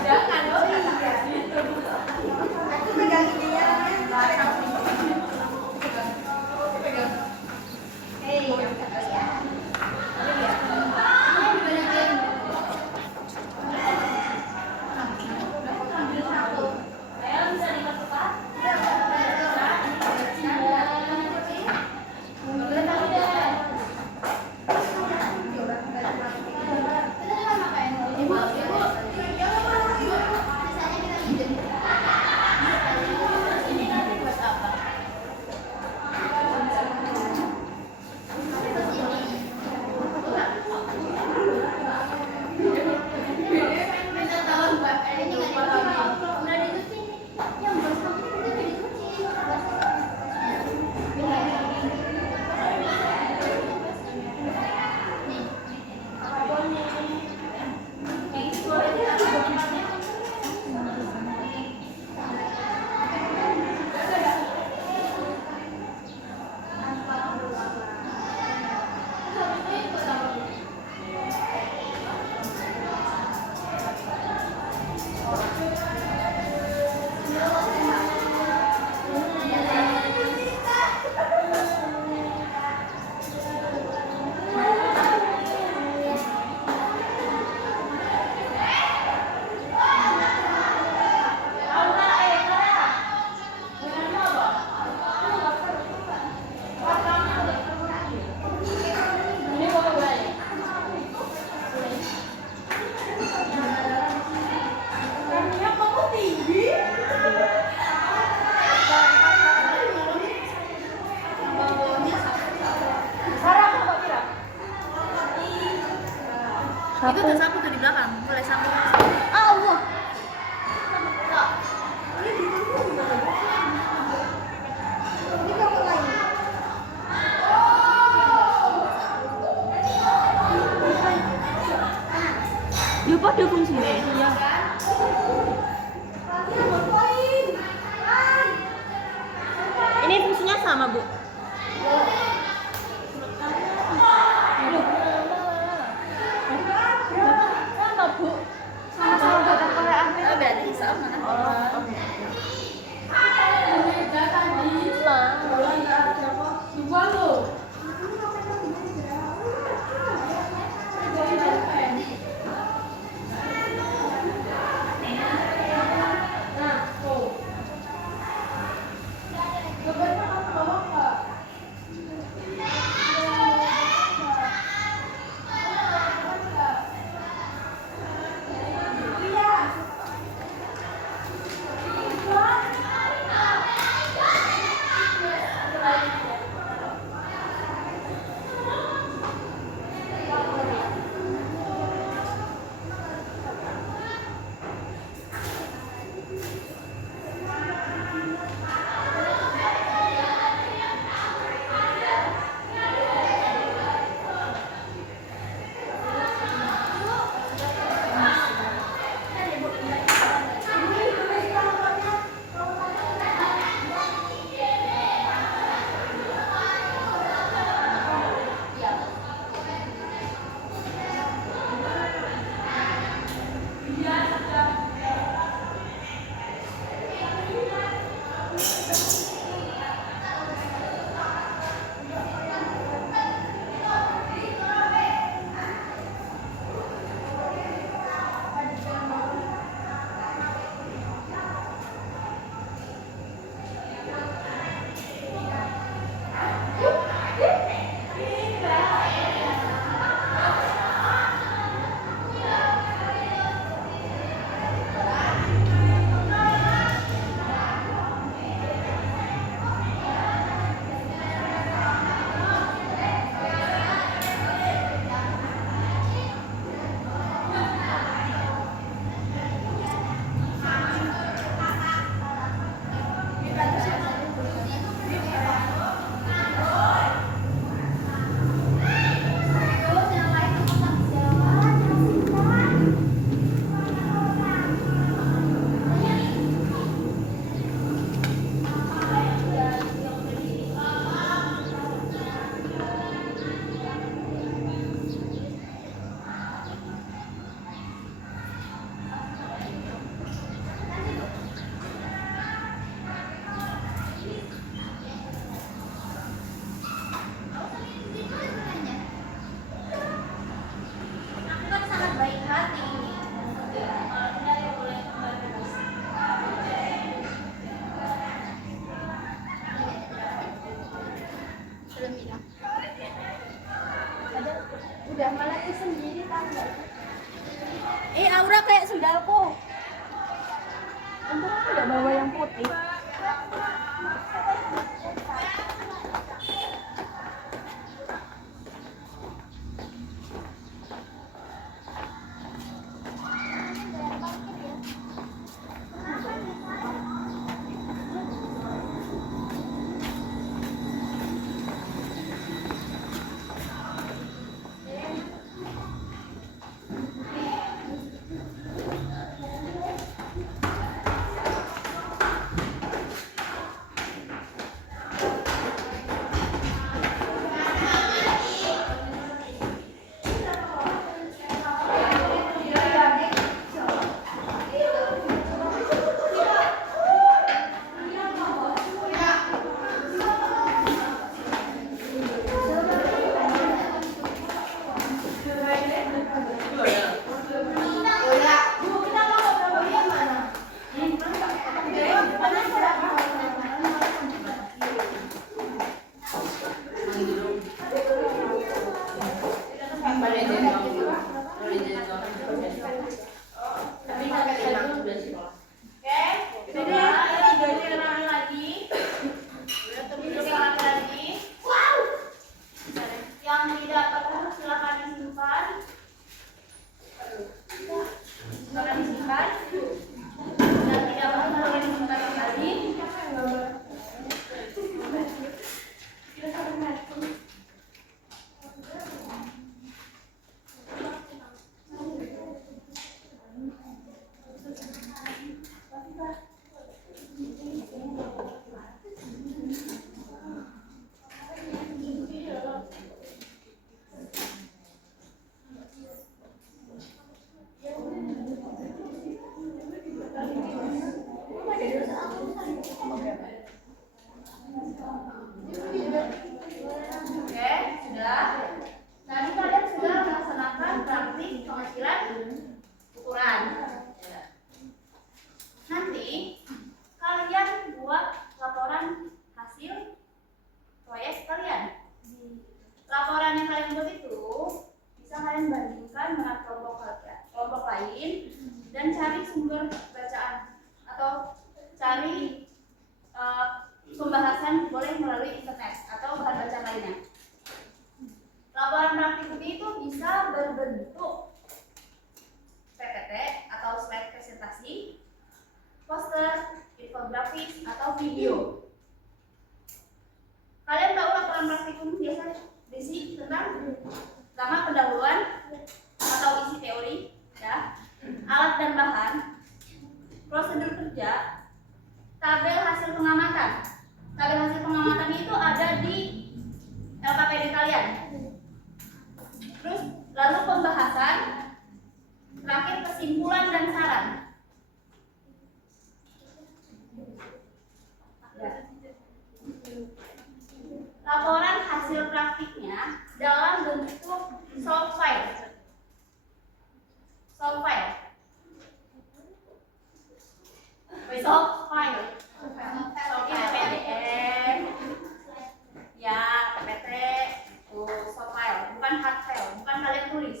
Jangan dong. Aku pegang ini ya. Itu tuh sapu tuh di belakang, boleh sapu. Allah. Lupa ada fungsinya. Iya. Ini fungsinya sama, Bu. Sama, Bu. Sama-sama batang Korea ampil. Oh, berarti sama. belum bilang. Padahal udah malah tuh sendiri kan. Aura kayak sendalku. Untung aku udah bawa yang putih. Tapi kakak saya udah sekolah. Oke, kedua ketiga lagi. Ketiga lagi. Wow. Yang tidak perlu silakan disimpan. Silakan disimpan. Yang tidak perlu boleh disimpan kembali. Oke, sudah. Tadi kalian sudah melaksanakan praktik pengecilan ukuran. Nanti kalian buat laporan hasil proyek kalian. Laporan yang kalian buat itu bisa kalian bandingkan dengan kelompok lain dan cari sumber bacaan atau cari pembahasan boleh melalui internet atau bahan bacaan lainnya. Laporan praktikum itu bisa berbentuk PPT atau slide presentasi, poster, infografis, atau video. Kalian tahu laporan praktikum biasanya berisi tentang pertama pendahuluan atau isi teori, ya, alat dan bahan, prosedur kerja, tabel hasil pengamatan. Tabel hasil pengamatan itu ada di LKPD kalian. Terus lalu pembahasan, terakhir kesimpulan dan saran. Laporan hasil praktiknya dalam bentuk soft file. Soft file. Soft file. PDF, ya, PPT, soft file, bukan hard file, bukan kalian tulis.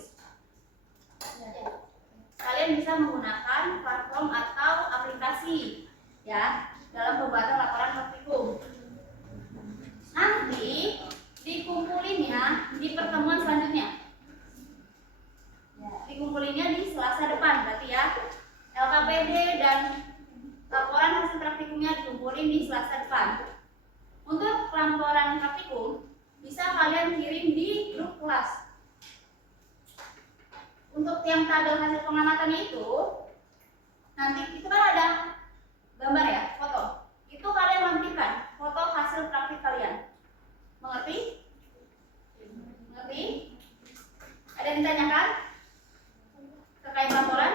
Kalian bisa menggunakan platform atau aplikasi, ya, dalam pembuatan laporan praktikum. Nanti dikumpulinnya di pertemuan selanjutnya. Dikumpulinnya di Selasa depan, berarti ya, LKPD dan laporan hasil praktikumnya dikumpulin di Selasa depan. Untuk laporan praktikum bisa kalian kirim di grup kelas. Untuk yang tabel hasil pengamatan itu nanti itu kan ada gambar ya, foto. Itu kalian lampirkan foto hasil praktik kalian. Mengerti? Mengerti? Ada yang ditanyakan terkait laporan?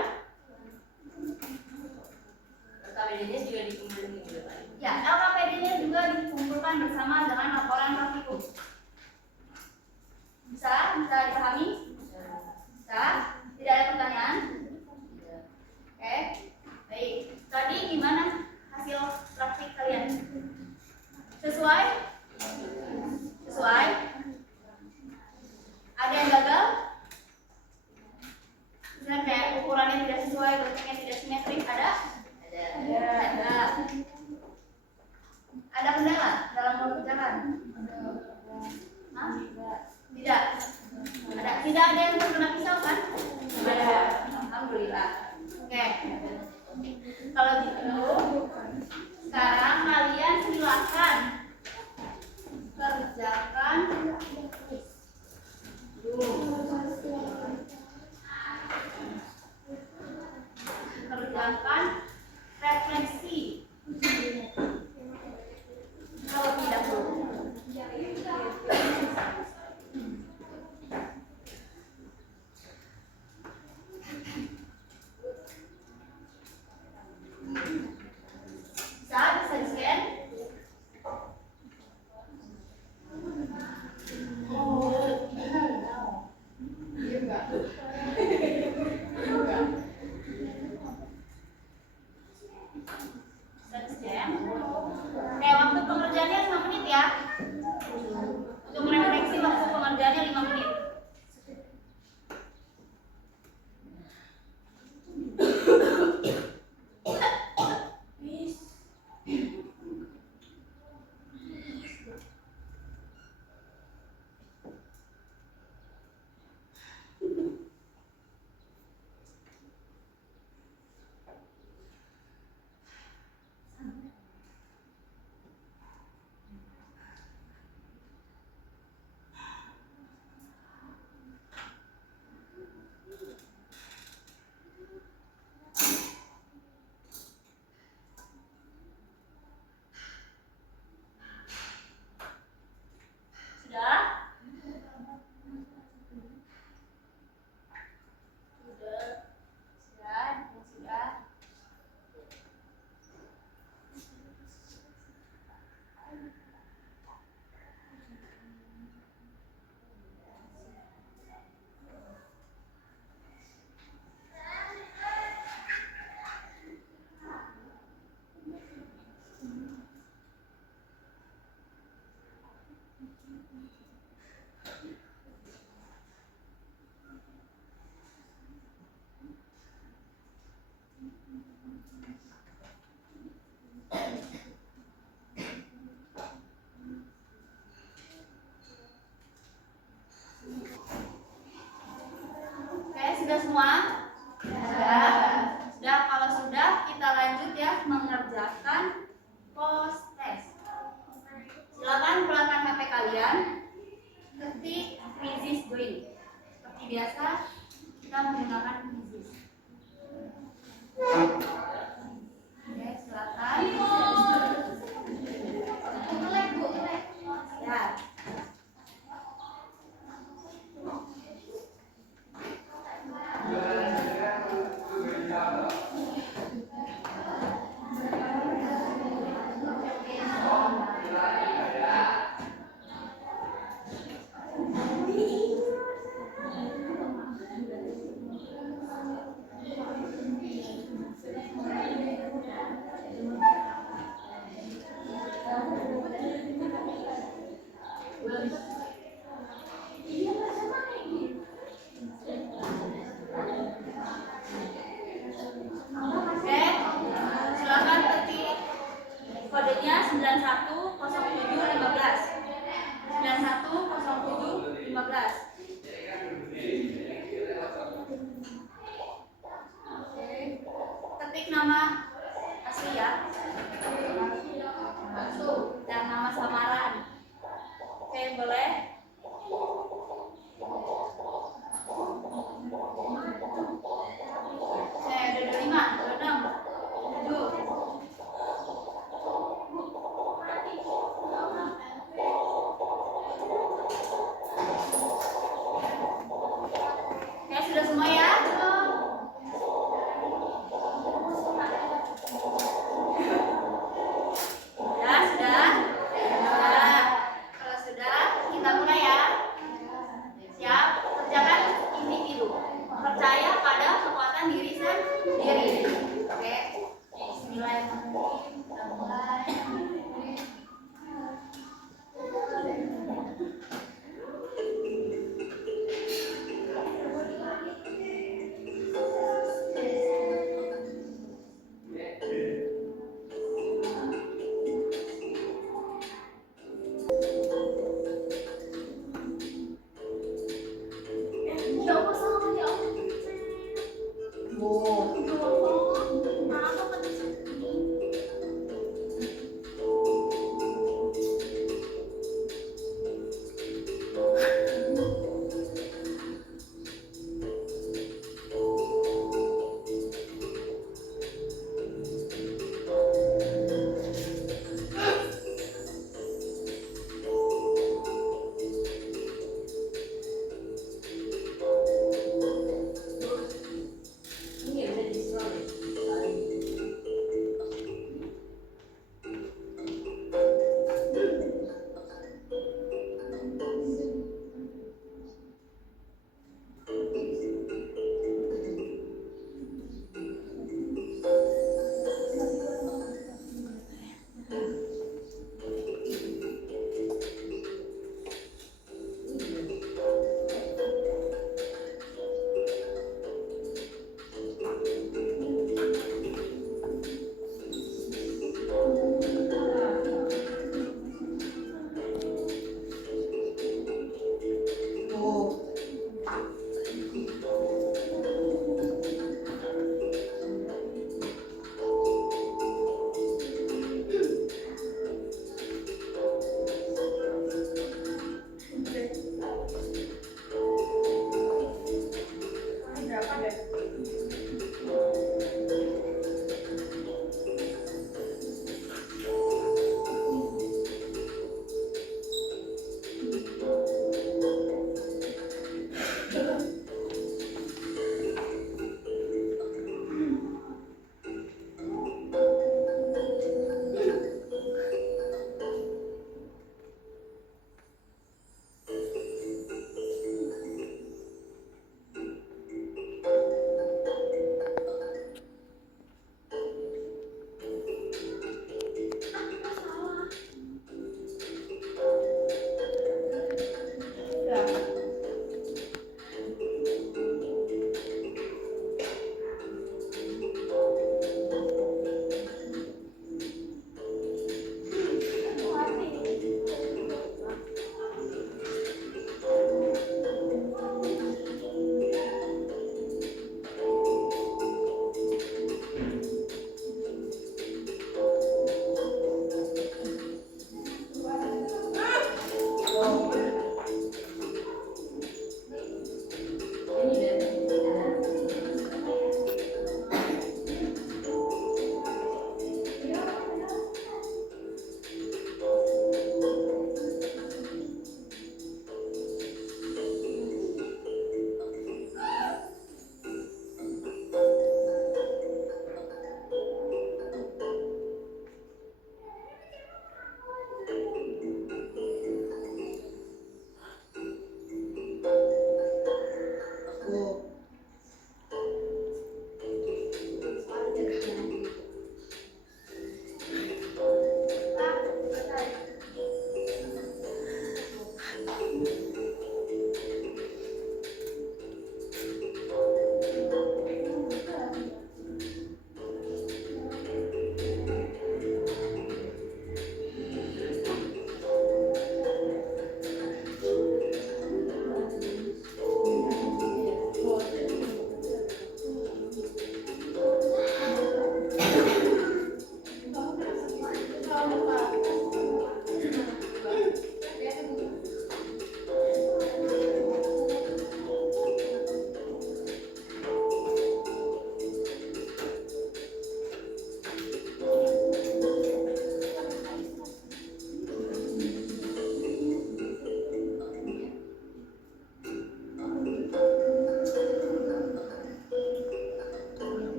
LKPD-nya juga dikumpulin minggu depan. Ya, LKPD-nya juga dikumpulkan bersama dengan laporan praktikum. Bisa dipahami? Bisa? Tidak ada pertanyaan? Oke, baik. Tadi gimana hasil praktik kalian? Sesuai? Sesuai? nggak dalam waktu jalan? Hah? Tidak. Tidak ada yang terkena pisau kan? Tidak. Alhamdulillah. Oke. Kalau gitu, sekarang kalian silakan kerjakan refleksi terlebih dahulu. Bisa di-scan? Oke, waktu pengerjaannya 5 menit ya. Untuk refleksi waktu pengerjaannya 5 menit. Sudah? Sudah. Oke, sudah semua? Sudah, kalau sudah kita lanjut ya mengerjakan post test. Silakan keluarkan HP kalian, ketik Quizzes Join. Seperti biasa kita menggunakan Quizzes. Oke, silakan. Ya. Oke, silakan ketik kodenya 910715. 910715. Ketik nama asli ya. Dan nama samaran. Oke, boleh. Saya ada 25, 26, 7. Oke, sudah semua ya? Ya Allah, salah ya Allah. Bu, Ya Allah, apa kata sini?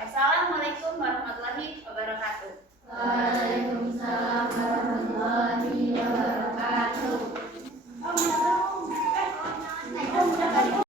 Wassalamualaikum warahmatullahi wabarakatuh. Waalaikumsalam.